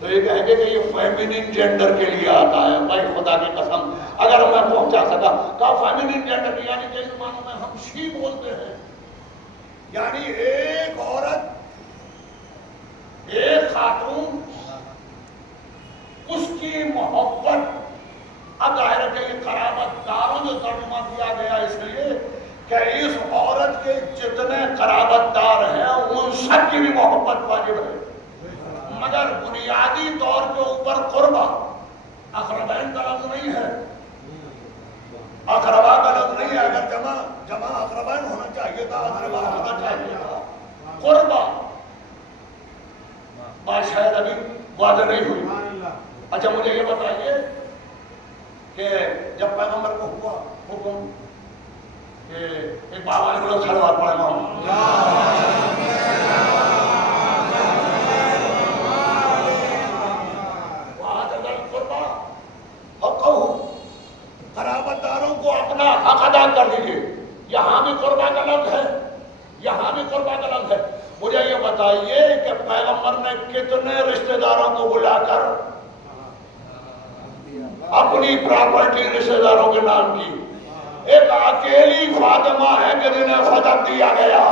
تو یہ کہیں گے کہ یہ فیمینن جینڈر کے لیے آتا ہے. بھائی خدا کی قسم اگر میں پہنچا سکا کہا فیمینن جینڈر یعنی کہ اس معنی میں ہم شی بولتے ہیں، یعنی ایک عورت ایک خاتون اس کی محبت. اب ظاہر ہے کہ یہ قرابت داروں جو ترجمہ کیا گیا اس لیے کہ اس عورت کے جتنے قرابت دار ہیں ان سب کی بھی محبت واجب ہے، مگر بنیادی طور کے اوپر قربا اقربین کا لفظ نہیں ہے، اقربا کا لفظ نہیں ہے. اگر جمع اقربین ہونا چاہیے تھا، اقربا ہونا چاہیے تھا. قربا بات شاید ابھی واضح نہیں ہوئی. اچھا مجھے یہ بتائیے کہ جب پیغمبر کو ہوا حکم کہ ایک بابا نے بڑا صلوات پڑھے محمد قرابت داروں کو اپنا حق ادا کر دیجیے. یہاں بھی قربا کا لفظ ہے، یہاں بھی قربا کا لفظ ہے. مجھے یہ بتائیے کہ پیغمبر نے کتنے رشتہ داروں کو بلا کر اپنی پراپرٹی رشتہ داروں کے نام کی؟ ایک اکیلی فاطمہ ہے کہ جنہیں فتح دیا گیا.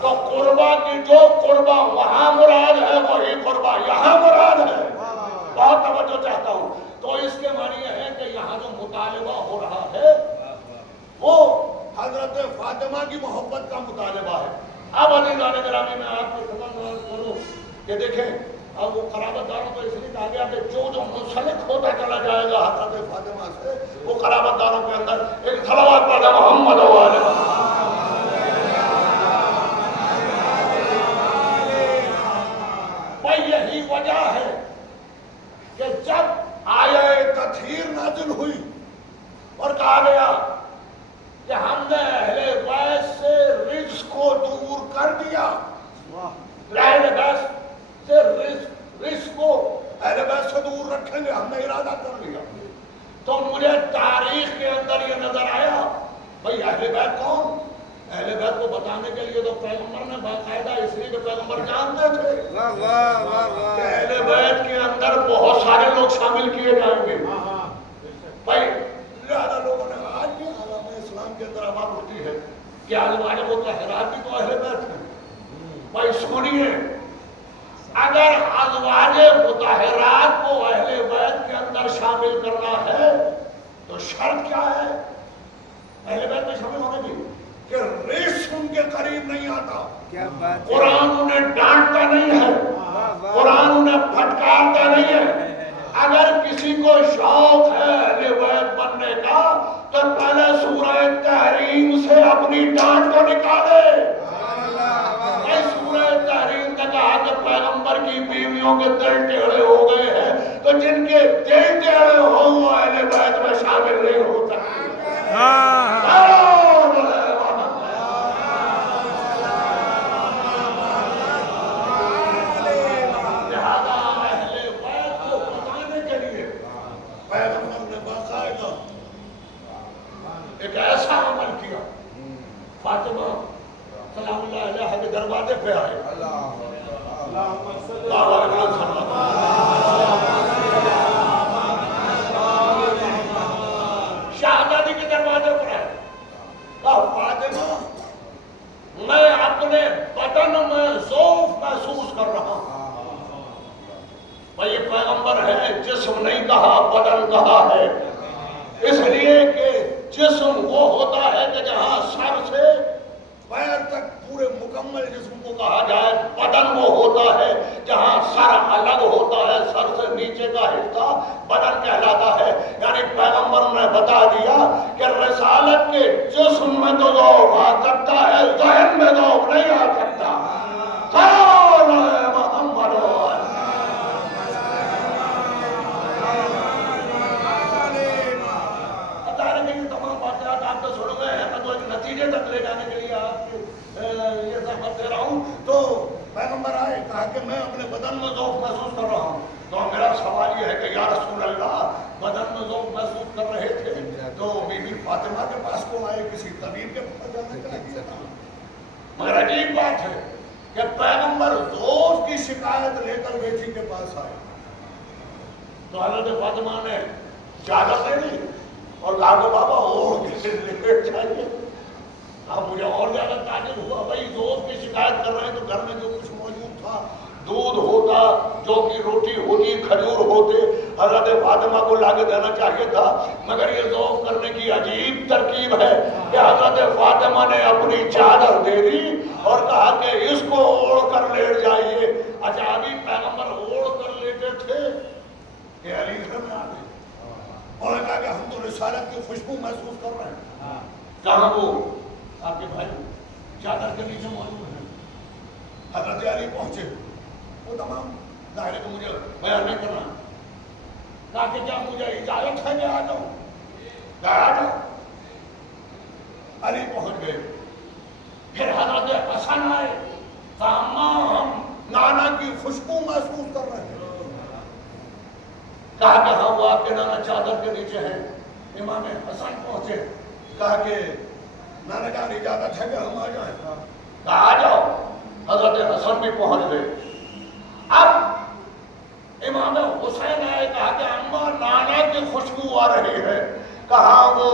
تو قربا کی جو قربا وہاں مراد ہے وہی قربا یہاں مراد ہے. بہت توجہ چاہتا ہوں. تو اس کے معنی یہ ہے کہ یہاں جو مطالبہ ہو رہا ہے وہ حضرت فاطمہ کی محبت کا مطالبہ ہے. اب عزیزان گرامی میں آپ کو خبر کروں کہ دیکھیں اب وہ قرابت داروں کو اس لیے کہا گیا کہ جو منسلک ہوتا چلا جائے گا حضرت فاطمہ سے وہ قرابت داروں کے اندر ایک صلوات پڑھا محمد و آلہ بھائی. یہی وجہ ہے کہ جب آیہ تطہیر نازل ہوئی اور کہا گیا کہ ہم نے اہل بیت سے رجس کو دور کر دیا، اہل بیت سے رجس کو اہل بیت سے دور رکھیں گے، ہم نے ارادہ کر لیا. تو مجھے تاریخ کے اندر یہ نظر آیا بھئی اہل بیت کون؟ اہل بیت کو بتانے کے لیے تو پیغمبر نے باقاعدہ اس لیے کہ پیغمبر جانتے تھے کہ اہل بیت کے اندر بہت سارے لوگ شامل کیے جائیں گے. بھائی لہذا لوگوں نے آج بھی عالم اسلام کے اندر بات ہوتی ہے کہ ازواج مطہرات بھی تو اہل بیت ہیں. بھائی سنیے، اگر ازواج مطہرات کو اہل بیت کے اندر شامل کرنا ہے تو شرط کیا ہے اہل بیت میں شامل ہونے کی؟ کہ رزق ان کے قریب نہیں آتا. قرآن انہیں ڈانٹتا نہیں ہے، قرآن انہیں پھٹکارتا نہیں ہے. اگر کسی کو شوق ہے اہل بیت بننے کا تو پہلے سورہ تحریم سے اپنی ڈانٹ کو نکالے. سورہ تحریم نے کہا کہ پیغمبر کی بیویوں کے دل ٹیڑھے ہو گئے ہیں، تو جن کے دل ٹیڑھے ہو وہ اہل بیت میں شامل نہیں ہوتا. ایک ایسا عمل کیا، فاطمہ سلام اللہ علیہ کے دروازے پہ آئے، شہزادی کے دروازے پر آئے. فاطمہ میں اپنے بدن میں ضعف محسوس کر رہا ہوں. بھائی یہ پیغمبر ہے، جسم نہیں کہا بدن کہا ہے، اس لیے کہ جسم وہ ہوتا ہے کہ جہاں سر سے پیر تک پورے مکمل جسم کو کہا جائے. بدن وہ ہوتا ہے جہاں سر الگ ہوتا ہے، سر سے نیچے کا حصہ بدن کہلاتا ہے. یعنی پیغمبر نے بتا دیا کہ رسالت کے جسم میں تو ذوق آ سکتا ہے، ذہن میں ذوق نہیں آ سکتا. محمد عجیب بات ہے کہ پیغمبر ذوف کی شکایت لے کر بیٹی کے پاس آئے تو حضرت فاطمہ نے چادر دے دی اور کہا کہ بابا اوڑھ کے لے جائیے. اب مجھے اور زیادہ تعجب ہوا, بھائی ذوف کی شکایت کر رہے ہیں تو گھر میں جو کچھ موجود تھا, دودھ ہوتا, جو کی روٹی ہوتی, کھجور ہوتے, حضرت فاطمہ کو لا کے دینا چاہیے تھا. مگر یہ ذوف کرنے کی عجیب ترکیب ہے کہ حضرت فاطمہ نے اپنی چادر دے دی اور کہا کہ اس کو اوڑھ کر لیٹ جائیے. اچھا ابھی پیغمبر اوڑھ کر لیٹے تھے کہ علی گھر میں آ گئے اور کہا کہ ہم تو رسالت کی خوشبو محسوس کر رہے ہیں. کہاں وہ آپ کے بھائی چادر کے نیچے موجود ہیں. حضرت علی پہنچے, وہ تمام ظاہر ہے کہ مجھے بیان نہیں کرنا, کہا کہ کیا مجھے اجازت ہے کہ آ جاؤں؟ کہا آ جاؤ. علی پہنچ گئے. پھر حضرت حسن آئے, کہا اماں ہم نانا کی خوشبو محسوس کر رہے ہیں. کہا کہ ہاں وہ آپ کے نانا چادر کے نیچے ہیں. امام حسن پہنچے, کہا کہ نانا جان اجازت ہے کہ ہم آ جائیں؟ کہا آ جاؤ. حضرت حسن بھی پہنچ گئے. اب امام حسین آئے, کہا کہ اماں نانا کی خوشبو آ رہی ہے. کہاں وہ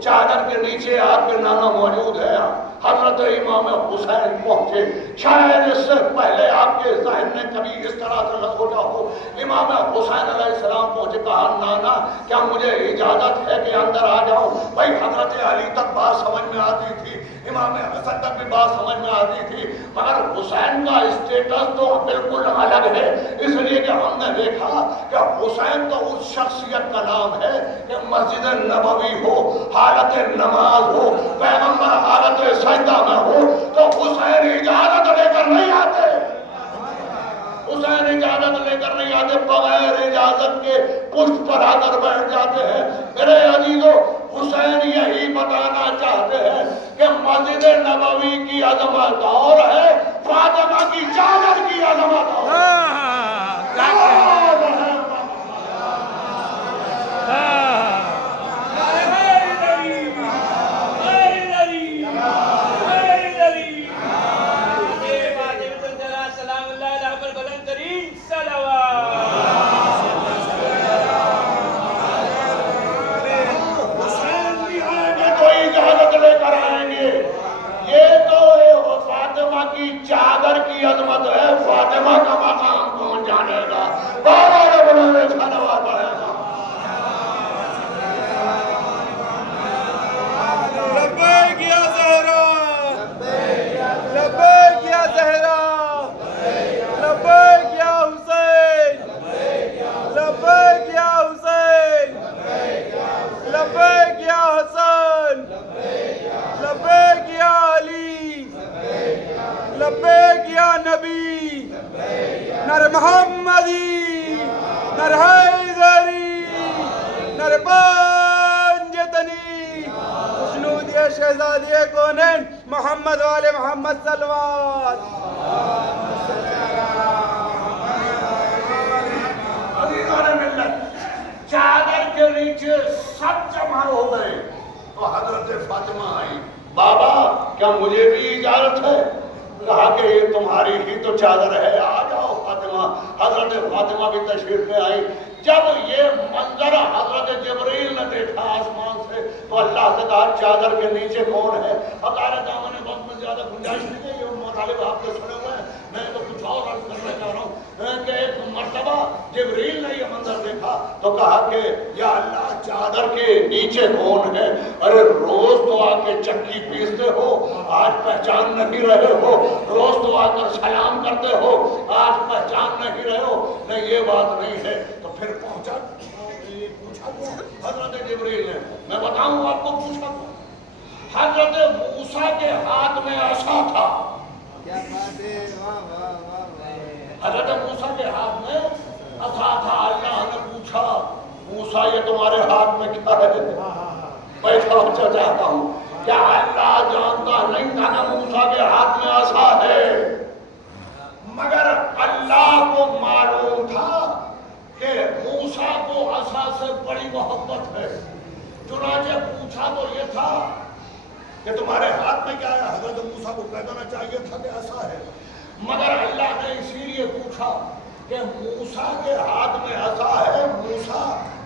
چادر کے نیچے آپ کے نانا موجود ہے. حضرت امام حسین پہنچے. شاید اس سے پہلے آپ کے ذہن میں کبھی اس طرح سے نہ سوچا ہو. امام حسین علیہ السلام پہنچے, کہا نانا کیا مجھے اجازت ہے کہ اندر آ جاؤں؟ بھائی حضرت علی تک بات سمجھ میں آتی تھی, امام حسن تک بھی بات سمجھ میں آتی تھی, مگر حسین کا اسٹیٹس تو بالکل الگ ہے. اس لیے کہ ہم نے دیکھا کہ حسین تو اس شخصیت کا نام ہے کہ مسجد نبوی ہو, حالت نماز ہو, پیغمبر حالت سجدہ میں ہو تو حسین اجازت لے کر نہیں آتے. حسین اجازت لے کر نہیں آتے, بغیر اجازت کے پشت پر آ کر بیٹھ جاتے ہیں. میرے عزیزو, حسین یہی بتانا چاہتے ہیں کہ مسجد نبوی کی عظمت اور ہے, فاطمہ کی چادر کی عظمت اور چادر کی عظمت ہے. فاطمہ کا مقام کون جانے گا؟ بابا نے بلانے صلوات پڑھے گا. لبیک یا زہرا, لبیک یا زہرا, لبیک یا حسین, لبیک یا حسین, لبیک یا حسن, لبیک یا علی, لبیک یا نبی, نر محمدی, نر حیدری, نر پنجتنی, خوشنودی شہزادی کونین محمد والے محمد صلوات. عزیزان ملت, چادر کے نیچے سب جمع ہو گئے تو حضرت فاطمہ آئی. بابا کیا مجھے بھی اجازت ہے؟ کہا کہ یہ تمہاری ہی تو چادر ہے, آ جاؤ فاطمہ. حضرت فاطمہ بھی تشریف لے آئی. جب یہ منظر حضرت جبریل نے دیکھا آسمان سے تو اللہ سے کہا چادر کے نیچے کون ہے؟ ہمارے دامن وقت میں زیادہ گنجائش نہیں ہے, یہ مطالب آپ کے سنے ہوئے ہیں. میں تو کچھ اور عرض کرنا چاہ رہا ہوں کہ ایک مرتبہ جبریل نے یہ منظر دیکھا تو کہا کہ یا اللہ چادر کے نیچے کون ہے؟ ارے روز تو آ کے چکی پیستے ہو, آج پہچان نہیں رہے ہو. روز تو آ کر سلام کرتے ہو, آج پہچان نہیں رہے ہو. نہیں یہ بات نہیں ہے. تو پھر پوچھا حضرت جبریل نے, میں بتاؤں آپ کو پوچھا حضرت موسیٰ کے ہاتھ میں عصا تھا. حضرت موسیٰ کے ہاتھ میں عصا تھا. اللہ نے پوچھا موسیٰ یہ تمہارے ہاتھ میں کیا ہے؟ بیٹھا چاہتا ہوں, کیا اللہ جانتا نہیں تھا کہ موسیٰ کے ہاتھ میں عصا ہے؟ مگر اللہ کو معلوم تھا کہ موسیٰ کو عصا 'عصا' سے بڑی محبت ہے. چنانچہ پوچھا تو یہ تھا کہ موسیٰ کے ہاتھ میں عصا ہے. موسیٰ نے کہا کہ اللہ جانتا نہیں تھا کہ موسیٰ کے ہاتھ میں عصا ہے. مگر اللہ کو معلوم تھا کہ موسیٰ کو عصا سے بڑی محبت ہے. چنانچہ پوچھا تو یہ تھا کہ تمہارے ہاتھ میں کیا ہے؟ حضرت موسیٰ کو کہہ دینا چاہیے تھا کہ عصا ہے، مگر اللہ نے اسی لیے پوچھا کہ موسیٰ کے ہاتھ میں عصا ہے، موسیٰ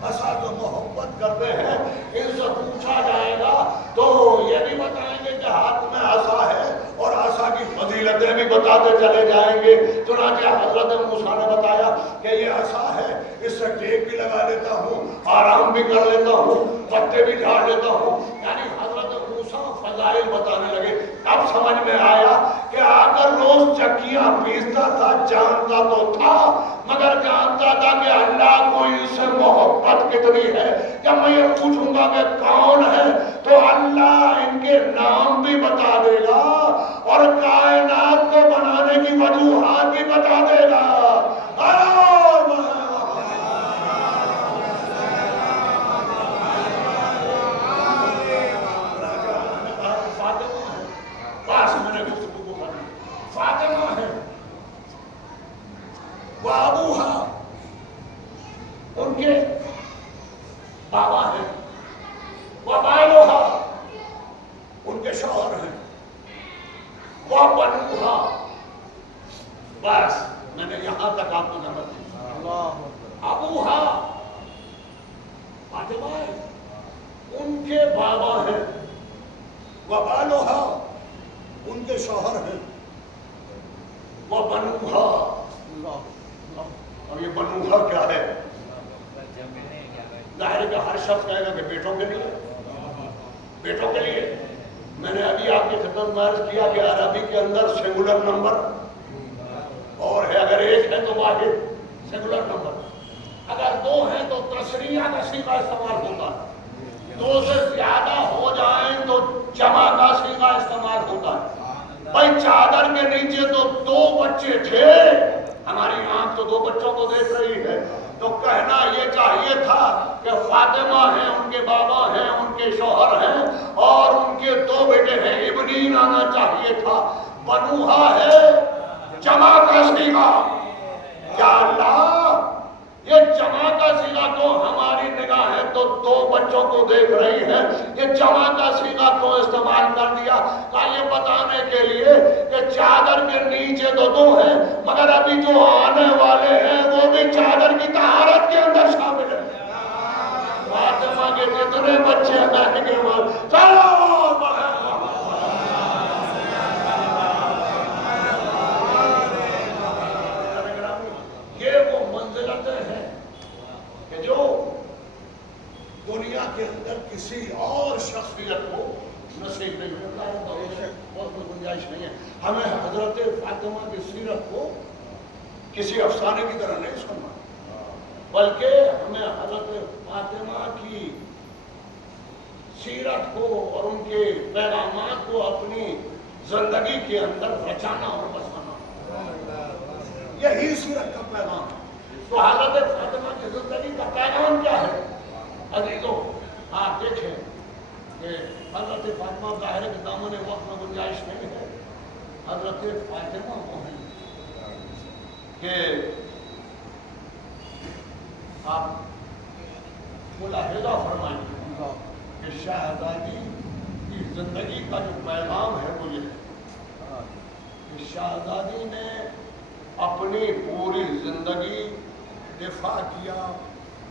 عصا جو محبت کرتے ہیں ان سے پوچھا جائے گا تو یہ بھی بتائیں گے کہ ہاتھ میں عصا ہے، اور عصا کی فضیلتیں بھی بتاتے چلے جائیں گے۔ چنانچہ حضرت موسیٰ نے بتایا کہ یہ عصا ہے، اس سے ٹیک بھی لگا لیتا ہوں، آرام بھی کر لیتا ہوں، پتے بھی جھاڑ لیتا ہوں۔ یعنی حضرت موسیٰ فضائل بتانے لگے۔ اب سمجھ میں آیا کہ آ کر روز چکیاں پیستا تھا، جانتا تو تھا مگر جانتا تھا کہ اللہ کو اس سے محبت کتنی ہے۔ جب میں یہ پوچھوں گا کہ کون ہے تو اللہ ان کے نام بھی بتا دے گا اور کائنات کو بنانے کی وجوہات بھی بتا دے گا۔ فاطمہ ہے، وہ ابوہا ان کے بابا ہیں، وہ بالوہا ان کے شوہر ہیں، وہ بنوہا۔ بس میں نے یہاں تک آپ کو نمبر دیا۔ ابوہا فاطمہ ہے، ان کے بابا ہیں، وہ بالوہا ان کے شوہر ہیں، وہ بنوہا۔ اور یہ بنوہا کیا ہے؟ ظاہر ہے کہ ہر شخص کہے گا کہ بیٹوں کے لیے، بیٹوں کے لیے۔ میں نے ابھی آپ کی خدمت میں عرض کیا کہ عربی کے اندر سنگولر نمبر اور ہے، اگر ایک ہے تو واحد سنگولر نمبر، اگر دو ہیں تو تسریہ کا صیغہ استعمال ہوتا ہے، دو سے زیادہ ہو جائیں تو جمع کا صیغہ استعمال ہوتا ہے۔ بھائی چادر کے نیچے تو دو بچے تھے، ہماری آنکھ تو دو بچوں کو دیکھ رہی ہے، تو کہنا یہ چاہیے تھا کہ فاطمہ ہیں، ان کے بابا ہیں، ان کے شوہر ہیں اور ان کے دو بیٹے ہیں، ابنین آنا چاہیے تھا۔ بنوہا ہے جمع کا صیغہ۔ یا اللہ، یہ جمع کا صیغہ تو ہماری نگاہیں تو دو بچوں کو دیکھ رہی ہے، یہ جمع کا صیغہ تو استعمال کر دیا کہ یہ بتانے کے لیے کہ چادر کے نیچے تو دو ہیں مگر ابھی جو آنے والے ہیں وہ بھی چادر کی طہارت کے اندر شامل ہیں۔ فاطمہ کے جتنے بچے ہیں کہ وہ چلو یہ وہ منزلتیں ہیں کہ جو دنیا کے اندر کسی اور شخصیت کو نصیب نہیں ہوتا ہے، اور کوئی گنجائش نہیں ہے۔ ہمیں حضرت فاطمہ کی سیرت کو کسی افسانے کی طرح نہیں سننا، بلکہ ہمیں حضرت فاطمہ کی سیرت کو اور ان کے پیغامات کو اپنی زندگی کے اندر رچانا اور بسانا، یہی سیرت کا پیغام ہے۔ تو حضرت فاطمہ کی زندگی کا پیغام کیا ہے؟ عزیزوں آپ دیکھیں کہ حضرت فاطمہ ظاہر کے دامن وقت میں گنجائش نہیں ہے۔ حضرت فاطمہ وہ ہیں کہ آپ ملاحظہ فرمائیں کہ شہزادی کی زندگی کا جو پیغام ہے وہ یہ ہے کہ شہزادی نے اپنی پوری زندگی دفاع کیا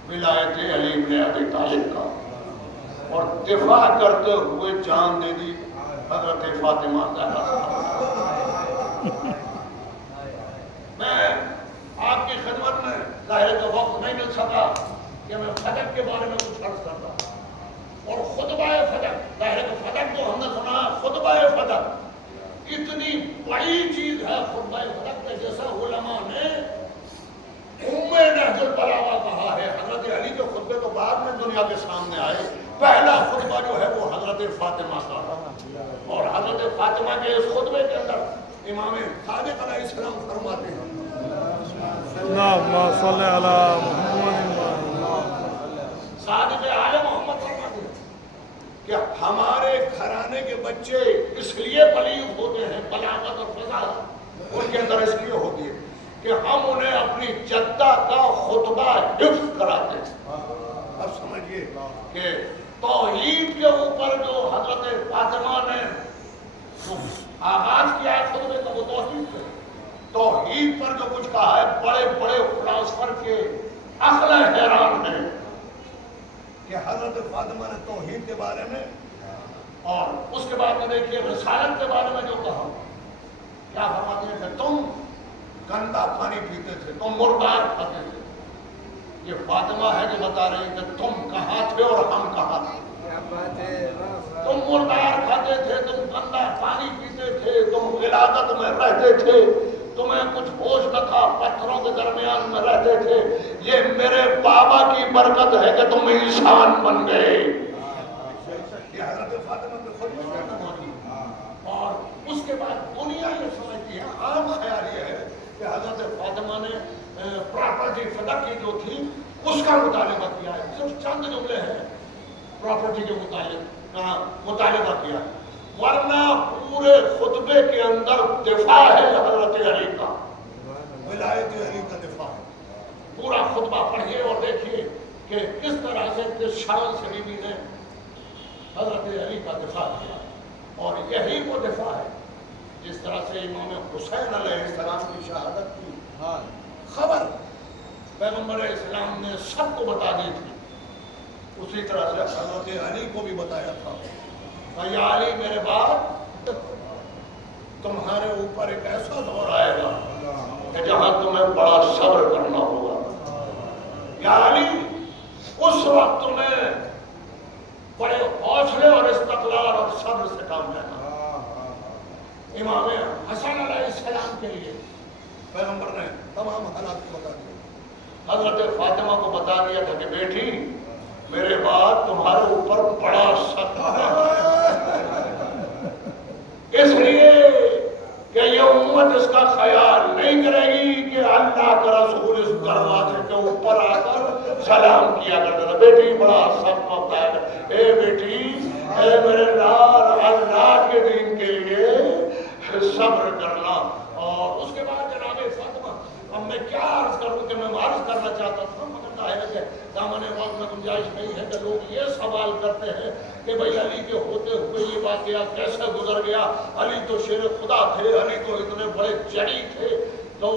ولایت علی بن ابی طالب کا، اور دفاع کرتے ہوئے جان دے دی حضرت فاطمہ زہرا۔ میں آپ کی خدمت میں ظاہر کا وقت نہیں مل سکا کہ میں فجر کے بارے میں کچھ عرض کرتا، اور خطبہ فجر، ظاہر کا فجر جو ہم نے سنا خطبہ فجر اتنی بڑی چیز ہے۔ خطبہ فجر کے جیسا علماء نے نہج البلاغہ کہا ہے۔ حضرت علی کے خطبے تو بعد میں دنیا کے سامنے آئے، پہلا خطبہ جو ہے وہ حضرت فاطمہ کا، اور حضرت فاطمہ کے اس خطبے کے اندر امام صادق علیہ السلام فرماتے ہیں، اللہم صلی علی محمد، صادق عالم محمد فرماتے ہیں کہ ہمارے گھرانے کے بچے اس لیے بلیغ ہوتے ہیں، بلاغت اور فصاحت ان کے اندر اس لیے ہوتی ہے کہ ہم انہیں اپنی جدہ کا خطبہ حفظ کراتے ہیں۔ اب سمجھئے کہ توحید کے اوپر جو حضرت فاطمہ نے جو آغاز کیا ہے خطبے کا وہ توحید سے، توحید پر جو کچھ کہا ہے، بڑے بڑے فلاسفر کے عقل حیران ہیں کہ حضرت فاطمہ نے توحید کے بارے میں اور اس کے بعد میں دیکھیے رسالت کے بارے میں جو کہا، کیا فرماتے ہیں کہ تم گندا پانی پیتے تھے، تم مردار کھاتے تھے۔ یہ فاطمہ ہے جو بتا رہی کہ تم کہاں تھے اور ہم کہاں تھے۔ تم مردار کھاتے تھے، تم گندا پانی پیتے تھے، تم غلاظت میں رہتے تھے، تمہیں کچھ ہوش نہ تھا، پتھروں کے درمیان میں رہتے تھے۔ یہ میرے بابا کی برکت ہے کہ تم انسان بن گئے۔ یہ حضرت فاطمہ کے خود اور اس کے بعد دنیا یہ سمجھتی ہے، عام خیال یہ ہے کہ حضرت فاطمہ نے پراپرٹی فدقی جو تھی اس کا مطالبہ کیا ہے۔ صرف چند جملے ہیں پراپرٹی کے مطالبہ کیا، ورنہ پورے خطبے کے اندر دفاع ہے حضرت علی کا، ولایت علی کا دفاع ہے۔ پورا خطبہ پڑھیے اور دیکھیے کہ کس طرح سے کس شان سے بیوی نے حضرت علی کا دفاع کیا، اور یہی وہ دفاع ہے جس طرح سے امام حسین علیہ السلام کی شہادت کی خبر پیغمبر اسلام نے سب کو بتا دی تھی، اسی طرح سے حضرت علی کو بھی بتایا تھا کہ یا علی میرے بعد تمہارے اوپر ایک ایسا دور آئے گا کہ جہاں تمہیں بڑا صبر کرنا ہوگا۔ یا علی اس وقت تمہیں بڑے حوصلے اور استقلال اور صبر سے کام لینا۔ امام حسن علیہ السلام کے لیے پیغمبر نے تمام حالات کو بتا دیا۔ حضرت فاطمہ کو بتا دیا تھا کہ بیٹی میرے بعد تمہارے اوپر بڑا صبر ہے، اس لیے کہ یہ امت اس کا خیال نہیں کرے گی کہ اللہ کا رسول اس دروازے کے اوپر آ کر سلام کیا کرتا تھا۔ بیٹی بڑا سخت ہوتا ہے، اے بیٹی اے میرے لال، اللہ کے دین کے لیے صبر کرنا۔ اور اس کے بعد جناب فاطمہ، اب میں کیا عرض کروں کہ میں عرض کرنا چاہتا تھا، مگر ظاہر ہے کہ دامن وقت میں گنجائش نہیں ہے کہ لوگ یہ سوال کرتے ہیں کہ بھئی علی کے ہوتے ہوئے یہ واقعہ کیسے گزر گیا، علی تو شیر خدا تھے، علی تو اتنے بڑے جڑی تھے۔ تو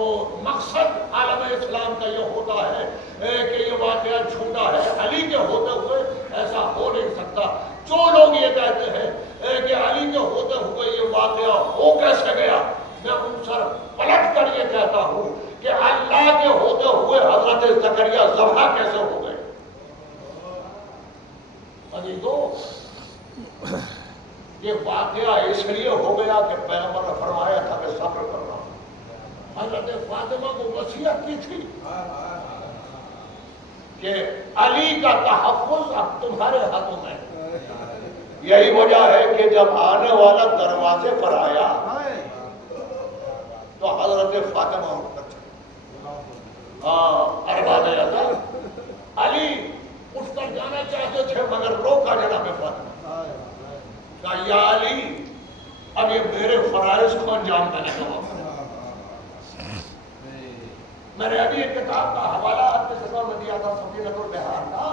مقصد عالم اسلام کا یہ ہوتا ہے کہ یہ واقعہ جھوٹا ہے، علی کے ہوتے ہوئے ایسا ہو نہیں سکتا۔ جو لوگ یہ کہتے ہیں کہ علی کے ہوتے ہوئے یہ واقعہ ہو کیسے گیا، میں ان سر پلٹ کر یہ کہتا ہوں کہ اللہ کے ہوتے ہوئے حضرت زکریا ذبح کیسے ہو گئے۔ یہ واقعہ اس لیے ہو گیا کہ پیغمبر نے فرمایا تھا کہ صبر کرنا۔ حضرت فاطمہ کو وصیت کی تھی کہ علی کا تحفظ اب تمہارے ہاتھوں میں ہے۔ یہی وجہ ہے کہ جب آنے والا دروازے پر آیا تو حضرت فاطمہ اٹھ کر ارباب اعظم علی اٹھ کر جانا چاہتے تھے مگر روکا جناب فاطمہ، کہا یا علی اب یہ میرے فرائض کو انجام دینے کا وقت ہے۔ میں نے ابھی ایک کتاب کا حوالہ آپ کے ساتھ میں دیا تھا، سفینۃ البحار کا،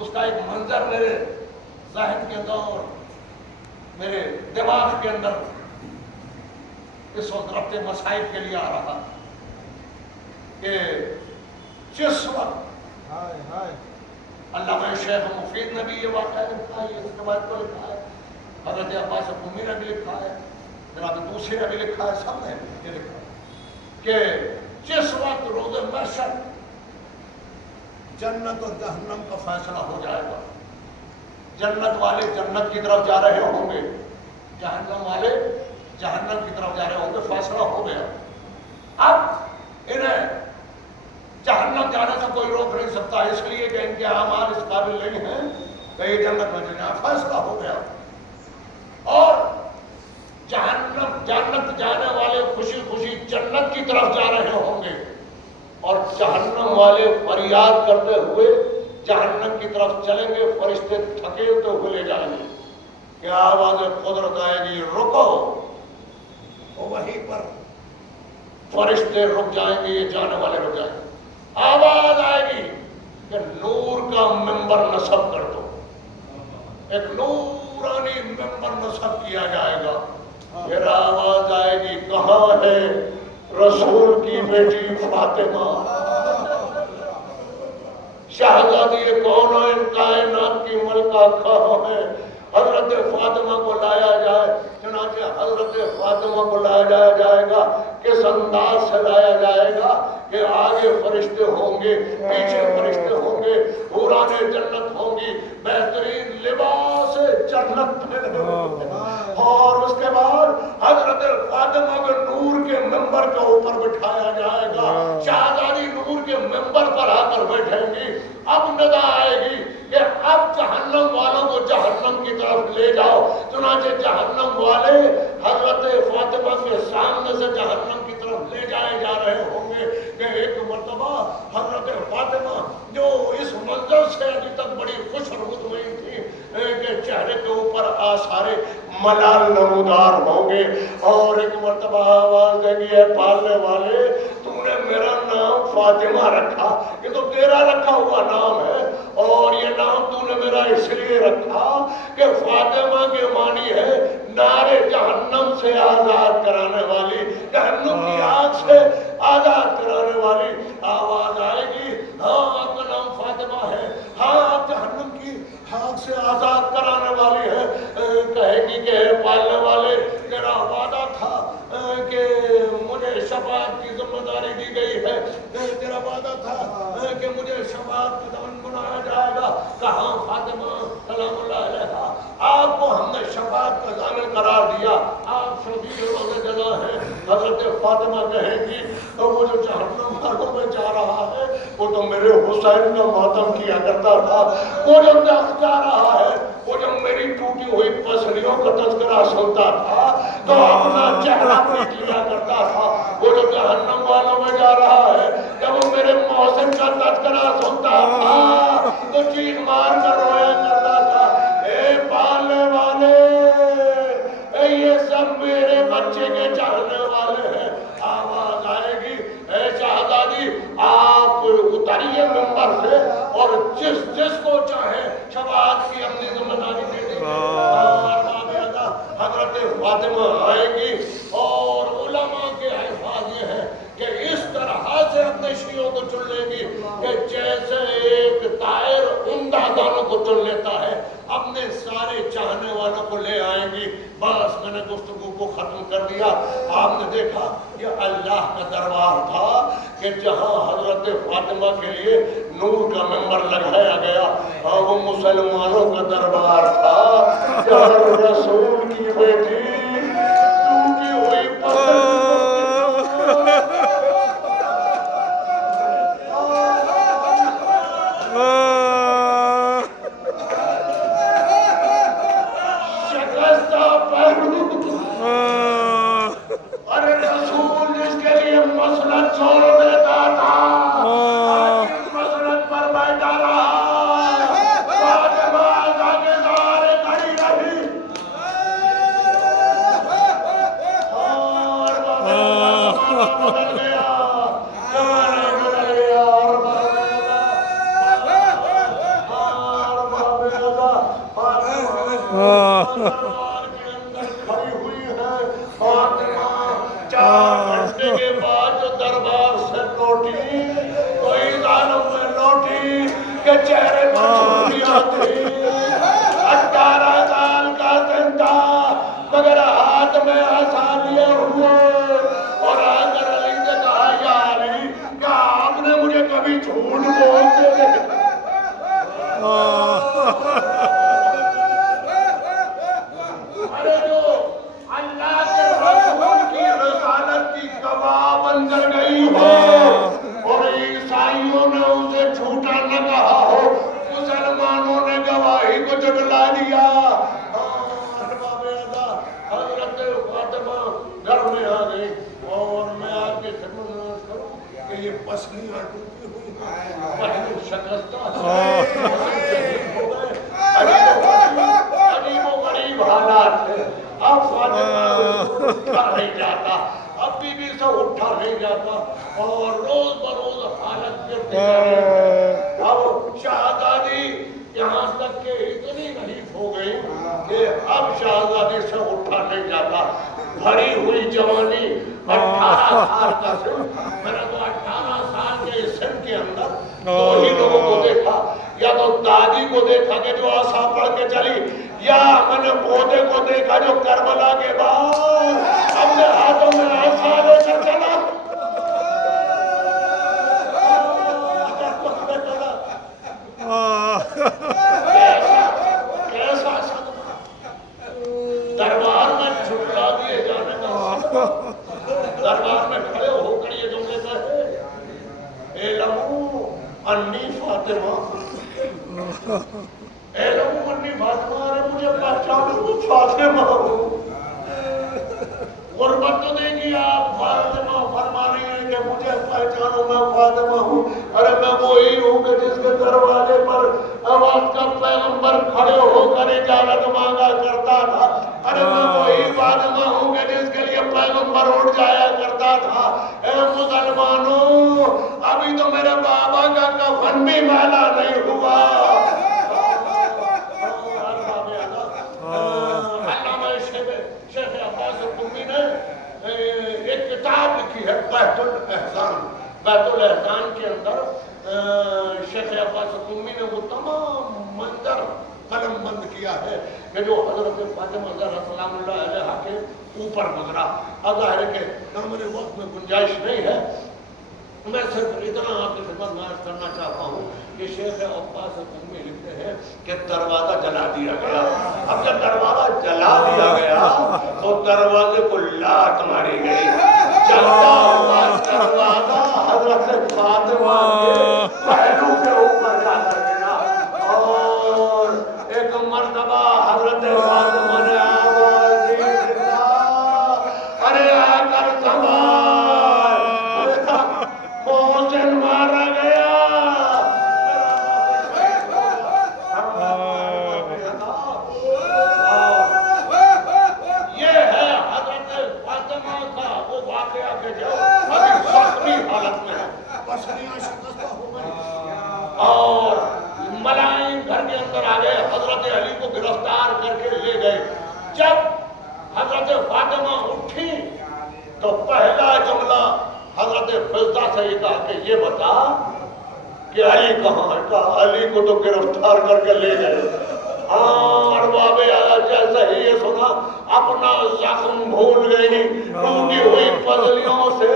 اس کا ایک منظر میرے ذہن کے اندر اور میرے دماغ کے اندر اس وقت ربط مسائل کے لیے آ رہا کہ جس وقت علامہ شیخ مفید نے بھی یہ واقعہ لکھا ہے، اس روایت کو لکھا ہے، حضرت عباس قمی نے بھی لکھا ہے، جناب دوسری نے بھی لکھا ہے، سب نے یہ لکھا ہے کہ جس وقت روز محشر جنت اور جہنم کا فیصلہ ہو جائے گا، جنت والے جنت کی طرف جا رہے ہوں گے، جہنم والے جہنم کی طرف جا رہے ہوں گے، فیصلہ ہو گیا۔ اب انہیں جہنم جانے سے کوئی روک نہیں سکتا، اس لیے کہ ان کے اعمال اس قابل نہیں ہیں کہ یہ جنت میں جائیں، فیصلہ ہو گیا۔ اور جنت جانے والے خوشی خوشی جنت کی طرف جا رہے ہوں گے، اور جہنم والے فریاد کرتے ہوئے جہنم کی طرف چلیں گے، فرشتے تھکیلتے ہوئے لے جائیں گے، کیا آواز قدرت آئے گی رکو، وہیں پر فرشتے رک جائیں گے، یہ جانے والے رک جائیں گے، آواز آئے گی کہ نور کا منبر نصب کر دو، ایک نورانی ممبر نصب کیا جائے گا. پھر آواز آئے گی کہاں ہے رسول کی بیٹی فاطمہ؟ شہزادی کون کائنات کی ملکہ کہاں ہے؟ حضرت فاطمہ کو لایا جائے. چنانچہ حضرت فاطمہ کو لایا جائے گا. کس انداز سے لایا جائے گا کہ آگے فرشتے ہوں گے، پیچھے فرشتے ہوں گے، حوران جنت ہوں گی، بہترین لباس جنت پہنے ہوں گے. اور اس کے بعد حضرت فاطمہ کو نور کے ممبر کے اوپر بٹھایا جائے گا. شہزادی نور کے ممبر پر آ کر بیٹھیں گی. اب ندا آئے گی کہ اب جہنم والوں کو جہنم کی طرف لے جاؤ. چنانچہ جہنم والے حضرت فاطمہ کے سامنے سے جہنم کی طرف لے جائے جا رہے ہوں گے کہ ایک مرتبہ حضرت فاطمہ جو اس منظر سے ابھی تک بڑی خوش مطمئن تھی کہ چہرے کے اوپر آثار ملال نمودار ہوں گے، اور ایک مرتبہ آواز دیں گی اے پالنے والے تم نے میرا نام فاطمہ رکھا، یہ تو تیرا رکھا ہوا نام ہے، اور یہ نام تو نے میرا اس لیے رکھا کہ فاطمہ کے معنی ہے نارے جہنم سے آزاد کرانے والی، جہنم کی آگ سے آزاد کرانے والی. آواز آئے گی ہاں آپ کا نام فاطمہ ہے، ہاں آپ جہنم کی آگ سے آزاد کرانے والی ہے. کہے گی کہ پالنے والے تیرا وعدہ تھا کہ مجھے شفاعت کی ذمہ داری دی گئی ہے، تیرا وعدہ تھا کہ مجھے شفاعت کا دامن بنایا جائے گا. کہاں فاطمہ سلام اللہ علیہ، آپ کو ہم نے شفاعت کا ضامن قرار دیا، آپ شفیع روز جزا ہیں. حضرت فاطمہ کہیں گی تو وہ جو جہنم والوں میں جا رہا ہے وہ تو میرے حسین کا ماتم کیا کرتا تھا، وہ جو دست جا رہا ہے وہ جو میری ٹوٹی ہوئی پسلیوں کا تذکرہ سنتا تھا تو اپنا چہرہ پیٹ لیا کرتا تھا. وہ جو جہنم والوں میں جا رہا ہے جب وہ میرے محسن کا تذکرہ سنتا تھا تو چیخ مار کر رویا کرتا تھا. اے پالنے والے یہ سب میرے بچے کے چاہنے والے ہیں. آواز آئے گی اے شہزادی آپ اتریے ممبر سے اور جس کو چاہے شفاعت کی اپنی ذمہ داری دے دیجیے. حضرت فاطمہ آئے گی اور علماء کے الفاظ یہ ہیں کہ اس طرح سے اپنے شیعوں کو چن لیں گی کہ جیسے ایک طائر عمدہ دانوں کو چن لیتا ہے، اپنے سارے چاہنے والوں کو لے آئیں گی. بس میں نے گفتگو کو ختم کر دیا. آپ نے دیکھا یہ اللہ کا دربار تھا کہ جہاں حضرت فاطمہ کے لیے نور کا ممبر لگایا گیا، اور وہ مسلمانوں کا دربار تھا جہاں رسول کی بیٹی ٹوٹی ہوئی پسند اب شہزادی یہاں تک کہ اتنی حریف ہو گئی کہ اب شہزادی سے اٹھا نہیں جاتا. بھری ہوئی جوانی 18 سال کا سن. میں نے تو 18 سال کے سن کے اندر دو ہی لوگوں کو دیکھا, یا تو دادی کو دیکھا کہ جو عصا پڑھ کے چلی, یا میں نے پودے کو دیکھا جو کربلا کے بعد اپنے ہاتھوں میں عصا لے کر چلا. کیسا صدمہ, دربار میں جھٹلا دیے جانے کا, دربار میں کھڑے ہو کر یہ جملے کہے, اعلموا انی فاطمہ, اعلموا انی فاطمہ, ارے مجھے پہچانو فاطمہ ہوں. غربت تو دیکھیے آپ, فاطمہ فرما رہی ہیں کہ مجھے پہچانو میں فاطمہ ہوں. ارے میں وہی ہوں کہ جس کے دروازے پر وقت کا پیغمبر کھڑے ہو کر اجازت مانگا کرتا تھا. ارے میں وہی فاطمہ ہوں کہ جس کے لیے پیغمبر اٹھ جایا کرتا تھا. اے مسلمانوں, ابھی تو میرے بابا کا کفن بھی میلا نہیں ہوا. شیخ عباس قمی نے ایک کتاب لکھی ہے بیت الاحسان. بیت الاحسان کے اندر شیخ عباس قمی نے وہ تمام منظر قلم بند کیا ہے کہ جو حضرت فاطمہ زہرا سلام اللہ علیہا کے اوپر گزرا. اب ظاہر ہے کہ میرے وقت میں گنجائش نہیں ہے, میں صرف اتنا آپ کی خدمت میں عرض کرنا چاہتا ہوں کہ شیخ عباس قمی لکھتے ہیں کہ دروازہ جلا دیا گیا. اب جب دروازہ جلا دیا گیا تو دروازے کو لات ماری گئی. جلتا ہوا دروازہ حضرت فاطمہ کے پہلو کے اوپر جا کر گرا, اور ایک مرتبہ حضرت فاطمہ نے آواز دی, ارے آ کر سنبھال, محسن مارا گیا. یہ ہے حضرت فاطمہ کا وہ واقعہ کہ جو ابھی زخمی حالت میں ہے, پسلیاں شکستہ ہو گئی, اور ملائم گھر کے اندر آ گئے, حضرت علی کو گرفتار کر کے لے گئے. جب حضرت فاطمہ اٹھی تو پہلا جملہ حضرت فضہ سے یہ کہا کہ یہ بتا کہ علی کہاں ہے. کہا علی کو تو گرفتار کر کے لے گئے. ارباب اعلیٰ جیسے ہی یہ سنا اپنا زخم بھول گئی, ٹوٹی ہوئی پسلیوں سے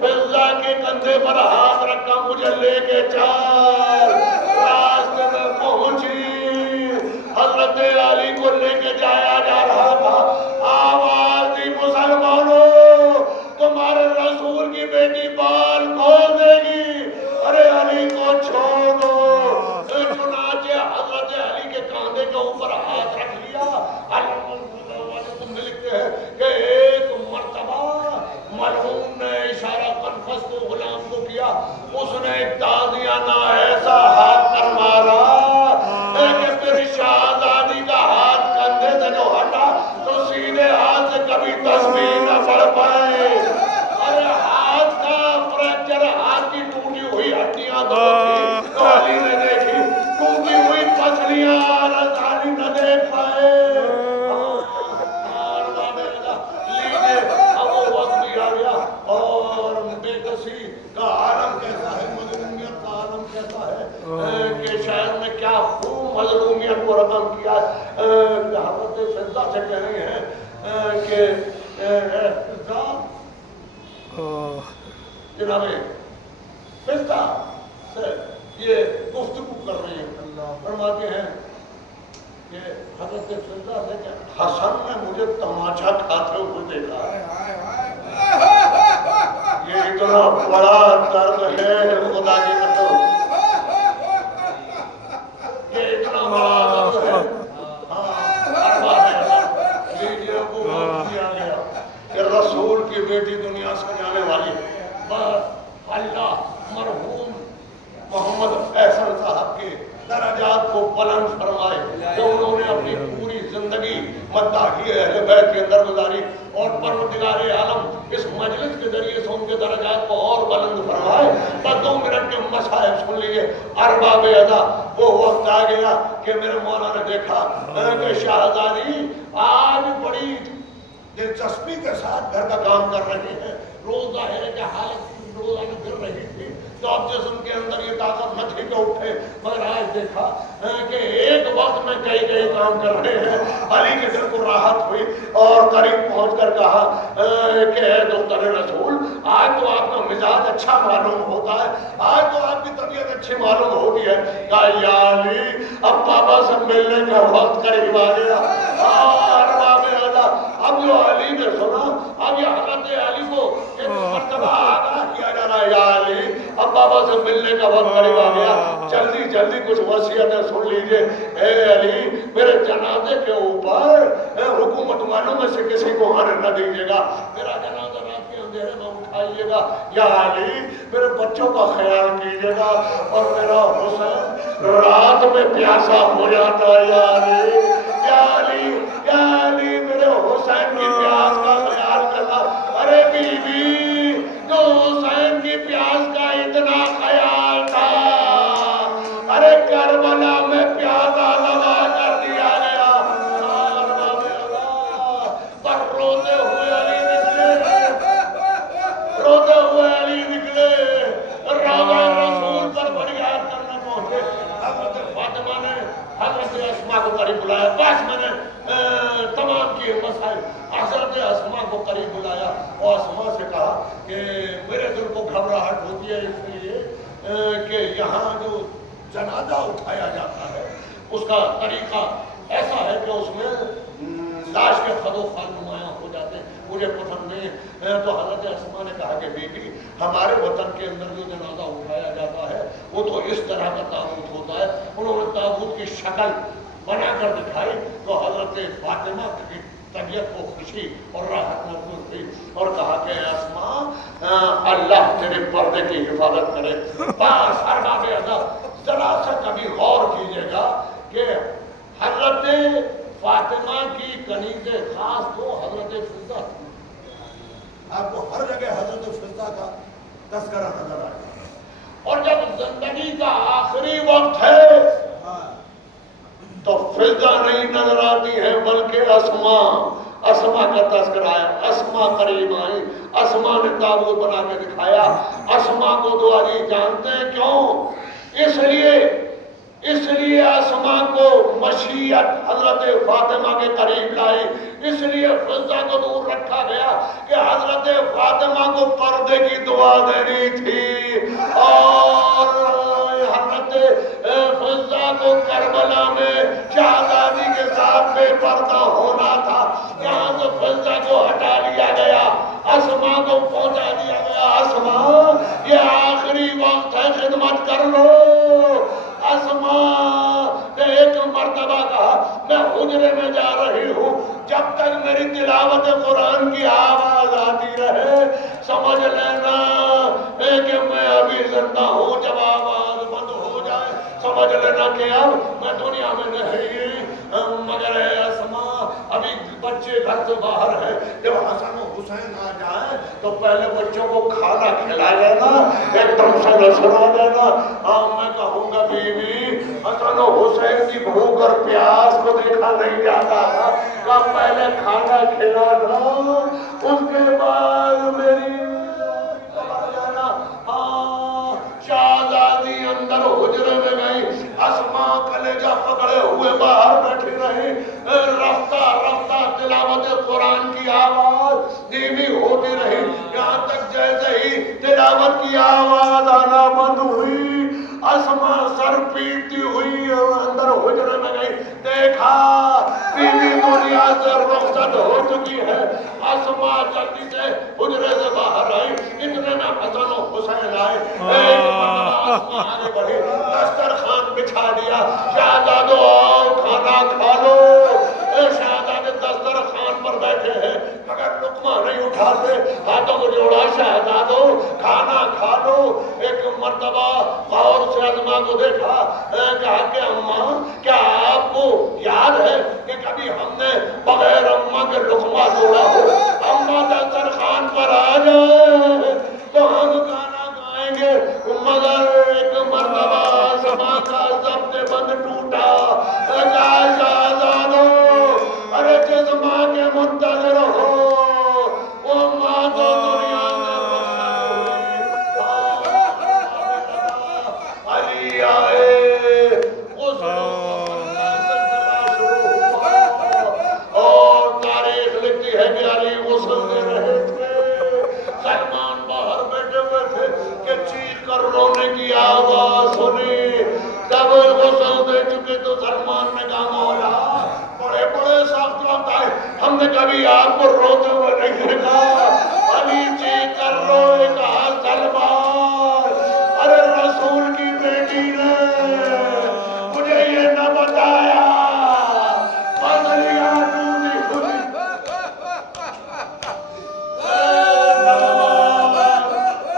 فضہ کے کندھے پر ہاتھ رکھا, مجھے لے کے چل. راستے میں پہنچی, حضرت علی کو لے کے جایا جا رہا تھا. آواز دی, مسلمانوں, تمہارے رسول کی بیٹی بال کھول دے گی, ارے علی کو چھوڑ دو. چنانچہ حضرت علی کے کاندھے کے اوپر ہاتھ رکھ لیا. تم نے لکھتے ہیں کہ ایک مرتبہ مرحوم نے اشارہ کنفس کو غلام کو کیا, اس نے تازیانہ ایسا ہاتھ کر مارا کہ پھر شہزادی کا ہاتھ کندھے سے جو ہٹا تو سیدھے ہاتھ سے کبھی تسبیح نہ پڑھ پائے. ارے ہاتھ کا فریکچر, ہاتھ کی ٹوٹی ہوئی ہڈیاں تو تھی, تو علی نے دیکھی ٹوٹی ہوئی پسلیاں, علی نہ دیکھ پائے. لیجیے اب وہ وقت بھی آ گیا, اور بے کسی کا عالم کیسا ہے, مظلومیت کا عالم کیسا ہے کہ شاید میں کیا خوب مظلومیت کو رقم کیا. حضرت فضہ سے کہہ رہے ہیں کہ فضہ, جناب فضہ سے یہ گفتگو کر رہے ہیں. فرماتے ہیں کہ حضرت فضہ سے کہ حسن نے مجھے تماچا کھاتے ہوئے دیکھا. یہ اتنا بڑا درد ہے خدا کی قسم, یہ اتنا بڑا درد ہے. لیجیے وہ وقت بھی آ گیا کہ رسول کی بیٹی دنیا سے جانے والی. بس اللہ مرحوم محمد احسن صاحب کے درجات کو بلند فرمائے کہ انہوں نے اپنی پوری زندگی مداحی اہل بیت کے اندر گزاری, اور اور پروردگار عالم اس مجلس کے ذریعے سے ان کے درجات کو اور بلند فرمائے. بس 2 منٹ کے مصائب سن لیجیے. ارباب ادا وہ وقت آ گیا کہ میرے مولا نے دیکھا کہ شہزادی آج بڑی دلچسپی کے ساتھ گھر کا کام کر رہے ہیں. روز ظاہر ہے کہ حالت روزانہ گر رہی تھی تو اب جسم کے اندر یہ طاقت نہ تھی کہ اٹھے، مگر آج دیکھا کہ ایک وقت میں کئی کام کر رہے ہیں. علی کے دل کو راحت ہوئی اور قریب پہنچ کر کہا کہ اے دختر رسول، آج تو آپ کا مزاج اچھا معلوم ہوتا ہے، آج تو آپ کی طبیعت اچھی معلوم ہوتی ہے. کہا یا علی اب بابا سے ملنے کا وقت قریب آ گیا. اب جو علی نے سنا، اب یہ حضرت علی کو مرتبہ آگاہ کیا جا رہا ہے. یا علی اب بابا سے ملنے کا وقت قریب آ گیا، جلدی کچھ وصیتیں سن لیجئے. اے علی میرے جنازے کے اوپر حکومت والوں میں سے کسی کو آنے نہ دیجیے گا، میرا جنازہ رات کے اندھیرے میں اٹھائیے گا. یا علی میرے بچوں کا خیال کیجیے گا، اور میرا حسین رات میں پیاسا ہو جاتا ہے. یا علی یا علی یا علی میرے حسین کی پیاس کا خیال کرنا. ارے بی بی جو حسین کی پیاس کا اتنا خیال تھا، ارے کربلا میں پیاسا لگا کر دیا گیا. پر روتے ہوئے علی نکلے روضہ رسول پر فریاد کرنے پہنچے. حضرت فاطمہ نے حضرت اسما کو قریب بلایا. بس میں نے تمام کی مسائل. حضرت اسما کو قریب بلایا اور اسما سے کہا کہ میرے دل کو گھبراہٹ ہوتی ہے اس لیے کہ یہاں جو جنازہ اٹھایا جاتا ہے اس کا طریقہ ایسا ہے کہ اس میں لاش کے خد و خال نمایاں ہو جاتے ہیں، مجھے پسند نہیں. تو حضرت اسما نے کہا کہ بیٹی ہمارے وطن کے اندر جو جنازہ اٹھایا جاتا ہے وہ تو اس طرح کا تابوت ہوتا ہے. انہوں نے تابوت کی شکل بنا کر دکھائی تو حضرت فاطمہ کی طبیعت کو خوشی اور راحت محسوس ہوئی اور کہا کہ اسما اللہ تیرے پردے کی حفاظت کرے. بس ارباب ادب ذرا سا کبھی غور کیجیے گا کہ حضرت فاطمہ کی کنیز خاص تو حضرت فضہ تھی. آپ کو ہر جگہ حضرت فضہ کا تذکرہ نظر آئے گا. اور جب زندگی کا آخری وقت ہے تو فضہ نہیں نظر آتی ہے بلکہ اسما کا تذکرہ آیا. اسما قریب آئی، اسما نے تابوت بنا کے دکھایا. اسما کو تو علی جانتے ہیں کیوں؟ اس لیے اسما کو مشیت حضرت فاطمہ کے قریب لائی. اس لیے فضہ کو دور رکھا گیا کہ حضرت فاطمہ کو پردے کی دعا دینی تھی اور حضرت فضہ کو کربلا میں شہزادی کے ساتھ بے پردہ ہونا تھا. یہاں سے فضہ کو ہٹا لیا گیا، اسما کو پہنچا دیا گیا. اسما یہ آخری وقت ہے، خدمت کر لو. اسما نے ایک مرتبہ کہا میں حجرے میں جا رہی ہوں، جب تک میری تلاوت قرآن کی آواز آتی رہے سمجھ لینا کہ میں ابھی زندہ ہوں. جب آواز بند ہو جائے سمجھ لینا کہ اب میں دنیا میں نہیں. مگر اے اسما ابھی بچے گھر سے باہر ہیں، جب حسن و حسین آ جائیں تو پہلے بچوں کو کھانا کھلا دینا، ایک دم سے نہ سنا دینا. میں کہوں گا بی بی حسن و حسین کی بھوک اور پیاس کو دیکھا نہیں جاتا تھا، کب پہلے کھانا کھلا دو اس کے بعد میری جانا. شہزادی اندر حجرے میں گئی، اسما کلیجہ پکڑے ہوئے باہر بیٹھی رہی. رفتہ تلاوت قرآن کی آواز دھیمی ہوتی رہی، یہاں تک جیسے ہی تلاوت کی آواز آنا بند ہوئی اسما سر پیٹتی ہوئی اندر حجرے میں گئی. دیکھا بیوی دنیا سے رخصت ہو چکی ہے. اسما جلدی سے حجرے سے باہر آئی، اتنے میں حسن و حسین آئے. ایک مرتبہ اسما آگے بڑھی، دسترخوان بچھا دیا. شہزادو آؤ کھانا کھا لو. شہزادے دسترخوان پر بیٹھے ہیں مگر لقمہ نہیں اٹھاتے، ہاتھوں کو جوڑا. شہزادو کھانا کھا لو. ایک مرتبہ غور سے اسما کو دیکھا، کہا کہ اماں کیا آپ کو یاد ہے کہ کبھی ہم نے بغیر اماں کے لقمہ توڑا ہو؟ جائے تو ہم گانا گائیں گے، مگر ایک مرتبہ سما کا ضبط بند ٹوٹا، آزادو، ارے جس ماں کے منتظر ہو وہ ماں تو دنیا میں رخصت ہوئی، علی آئے، اس اور تاریخ لکھتی ہے کہ علی غسل دے رہے تھے، سلمان باہر بیٹھے ہوئے تھے کہ چیخ کر رونے کی آواز سنی، جب غسل دے چکے تو سلمان نے کہا مولا بڑے بڑے سخت وقت آئے، ہم نے کبھی آپ کو روتے ہوئے نہیں دیکھا، علی چیخ کر روئے، کہا سلمان ارے رسول کی بیٹی نے مجھے یہ نہ بتایا، بدلیاں ڈوبی ہوئی،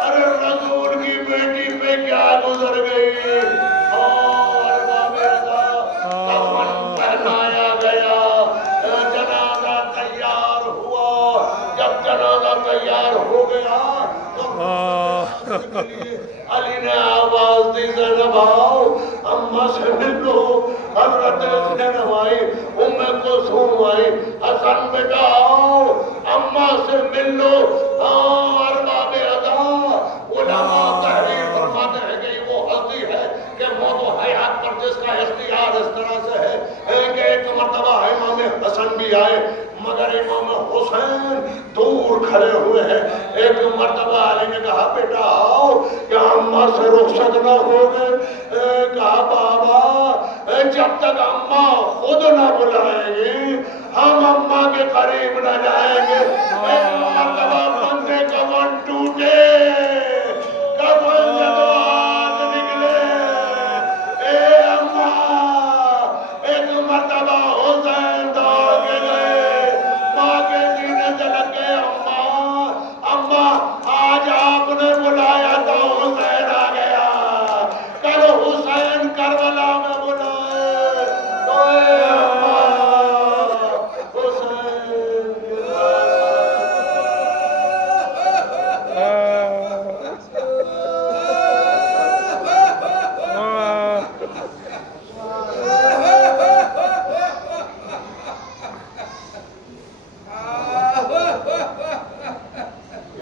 ارے رسول کی بیٹی پہ کیا گزر گئی، اور کفن پہنایا گیا، جنازہ تیار ہوا، جب جنازہ تیار ہو گیا تو علی نے آواز دی زینب آؤ اماں سے ملو، حضرت زینب آئی، ام کلثوم آئی، حسن بیٹا آؤ اماں سے ملو، ارباب ادا علماء تحریر فرماتے ہیں کہ وہ ہستی ہے کہ موت و حیات پر جس کا اختیار اس طرح سے ہے کہ ایک مرتبہ امام حسن بھی آئے مگر امام حسین دور کھڑے ہوئے ہیں، ایک مرتبہ علی نے کہا بیٹا آؤ کیا اماں سے رخصت نہ ہو گئے، کہا بابا جب تک اماں خود نہ بلائیں گی ہم اماں کے قریب نہ جائیں گے، ایک مرتبہ بندے کفن ٹوٹے، کفن سے تو ہاتھ نکلے، اے اماں، ایک مرتبہ حسین دوڑ کے گئے، ماں کے سینے سے لگ گئے، اماں آج آپ نے بلایا تو حسین آ گیا، کل حسین کربلا میں بلائے تو اے اماں حسین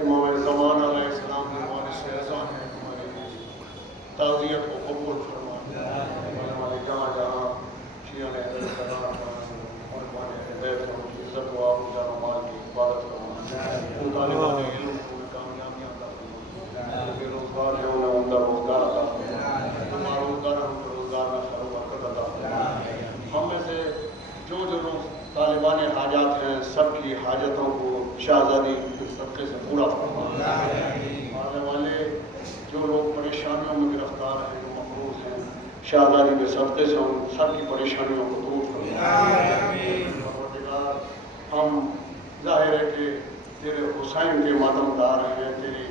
امام زمان علیہ السلام کے وارث اعظم ہیں، ہماری تعزیت کو قبول فرمائے، ہمارے جہاں جہاں شیعہ نے اہل سلام اور ہمارے اہل بیت ان کی عزت و آبرو و مال کی حفاظت فرمائے، ان طالبان علم کو کامیابیاں عطا فرمائے، بے روزگار ہیں انہیں ان کا روزگار عطا فرمائے، ہمارا روزگار ان کے روزگار میں خیر و برکت عطا فرمائے، ہم میں سے جو طالبان حاجات ہیں سب کی حاجتوں کو شہزادی کے صدقے سے پورا فرمائے، آنے والے جو لوگ پریشانیوں میں گرفتار ہیں جو مقروض ہیں شہزادی کے صدقے سے ان سب کی پریشانیوں کو دور فرمائے، پروردگار ہم ظاہر ہے کہ تیرے حسین کے ماتم دار ہیں، تیری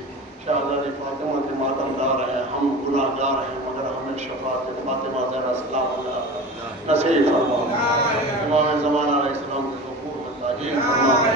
شہزادی فاطمہ کے ماتم دار ہیں، ہم گناہ گار ہیں مگر ہمیں شفاعت فاطمہ زہرا سلام اللہ نصیب فرما، امام زمان علیہ السلام کے ظہور میں تعجیل فرما،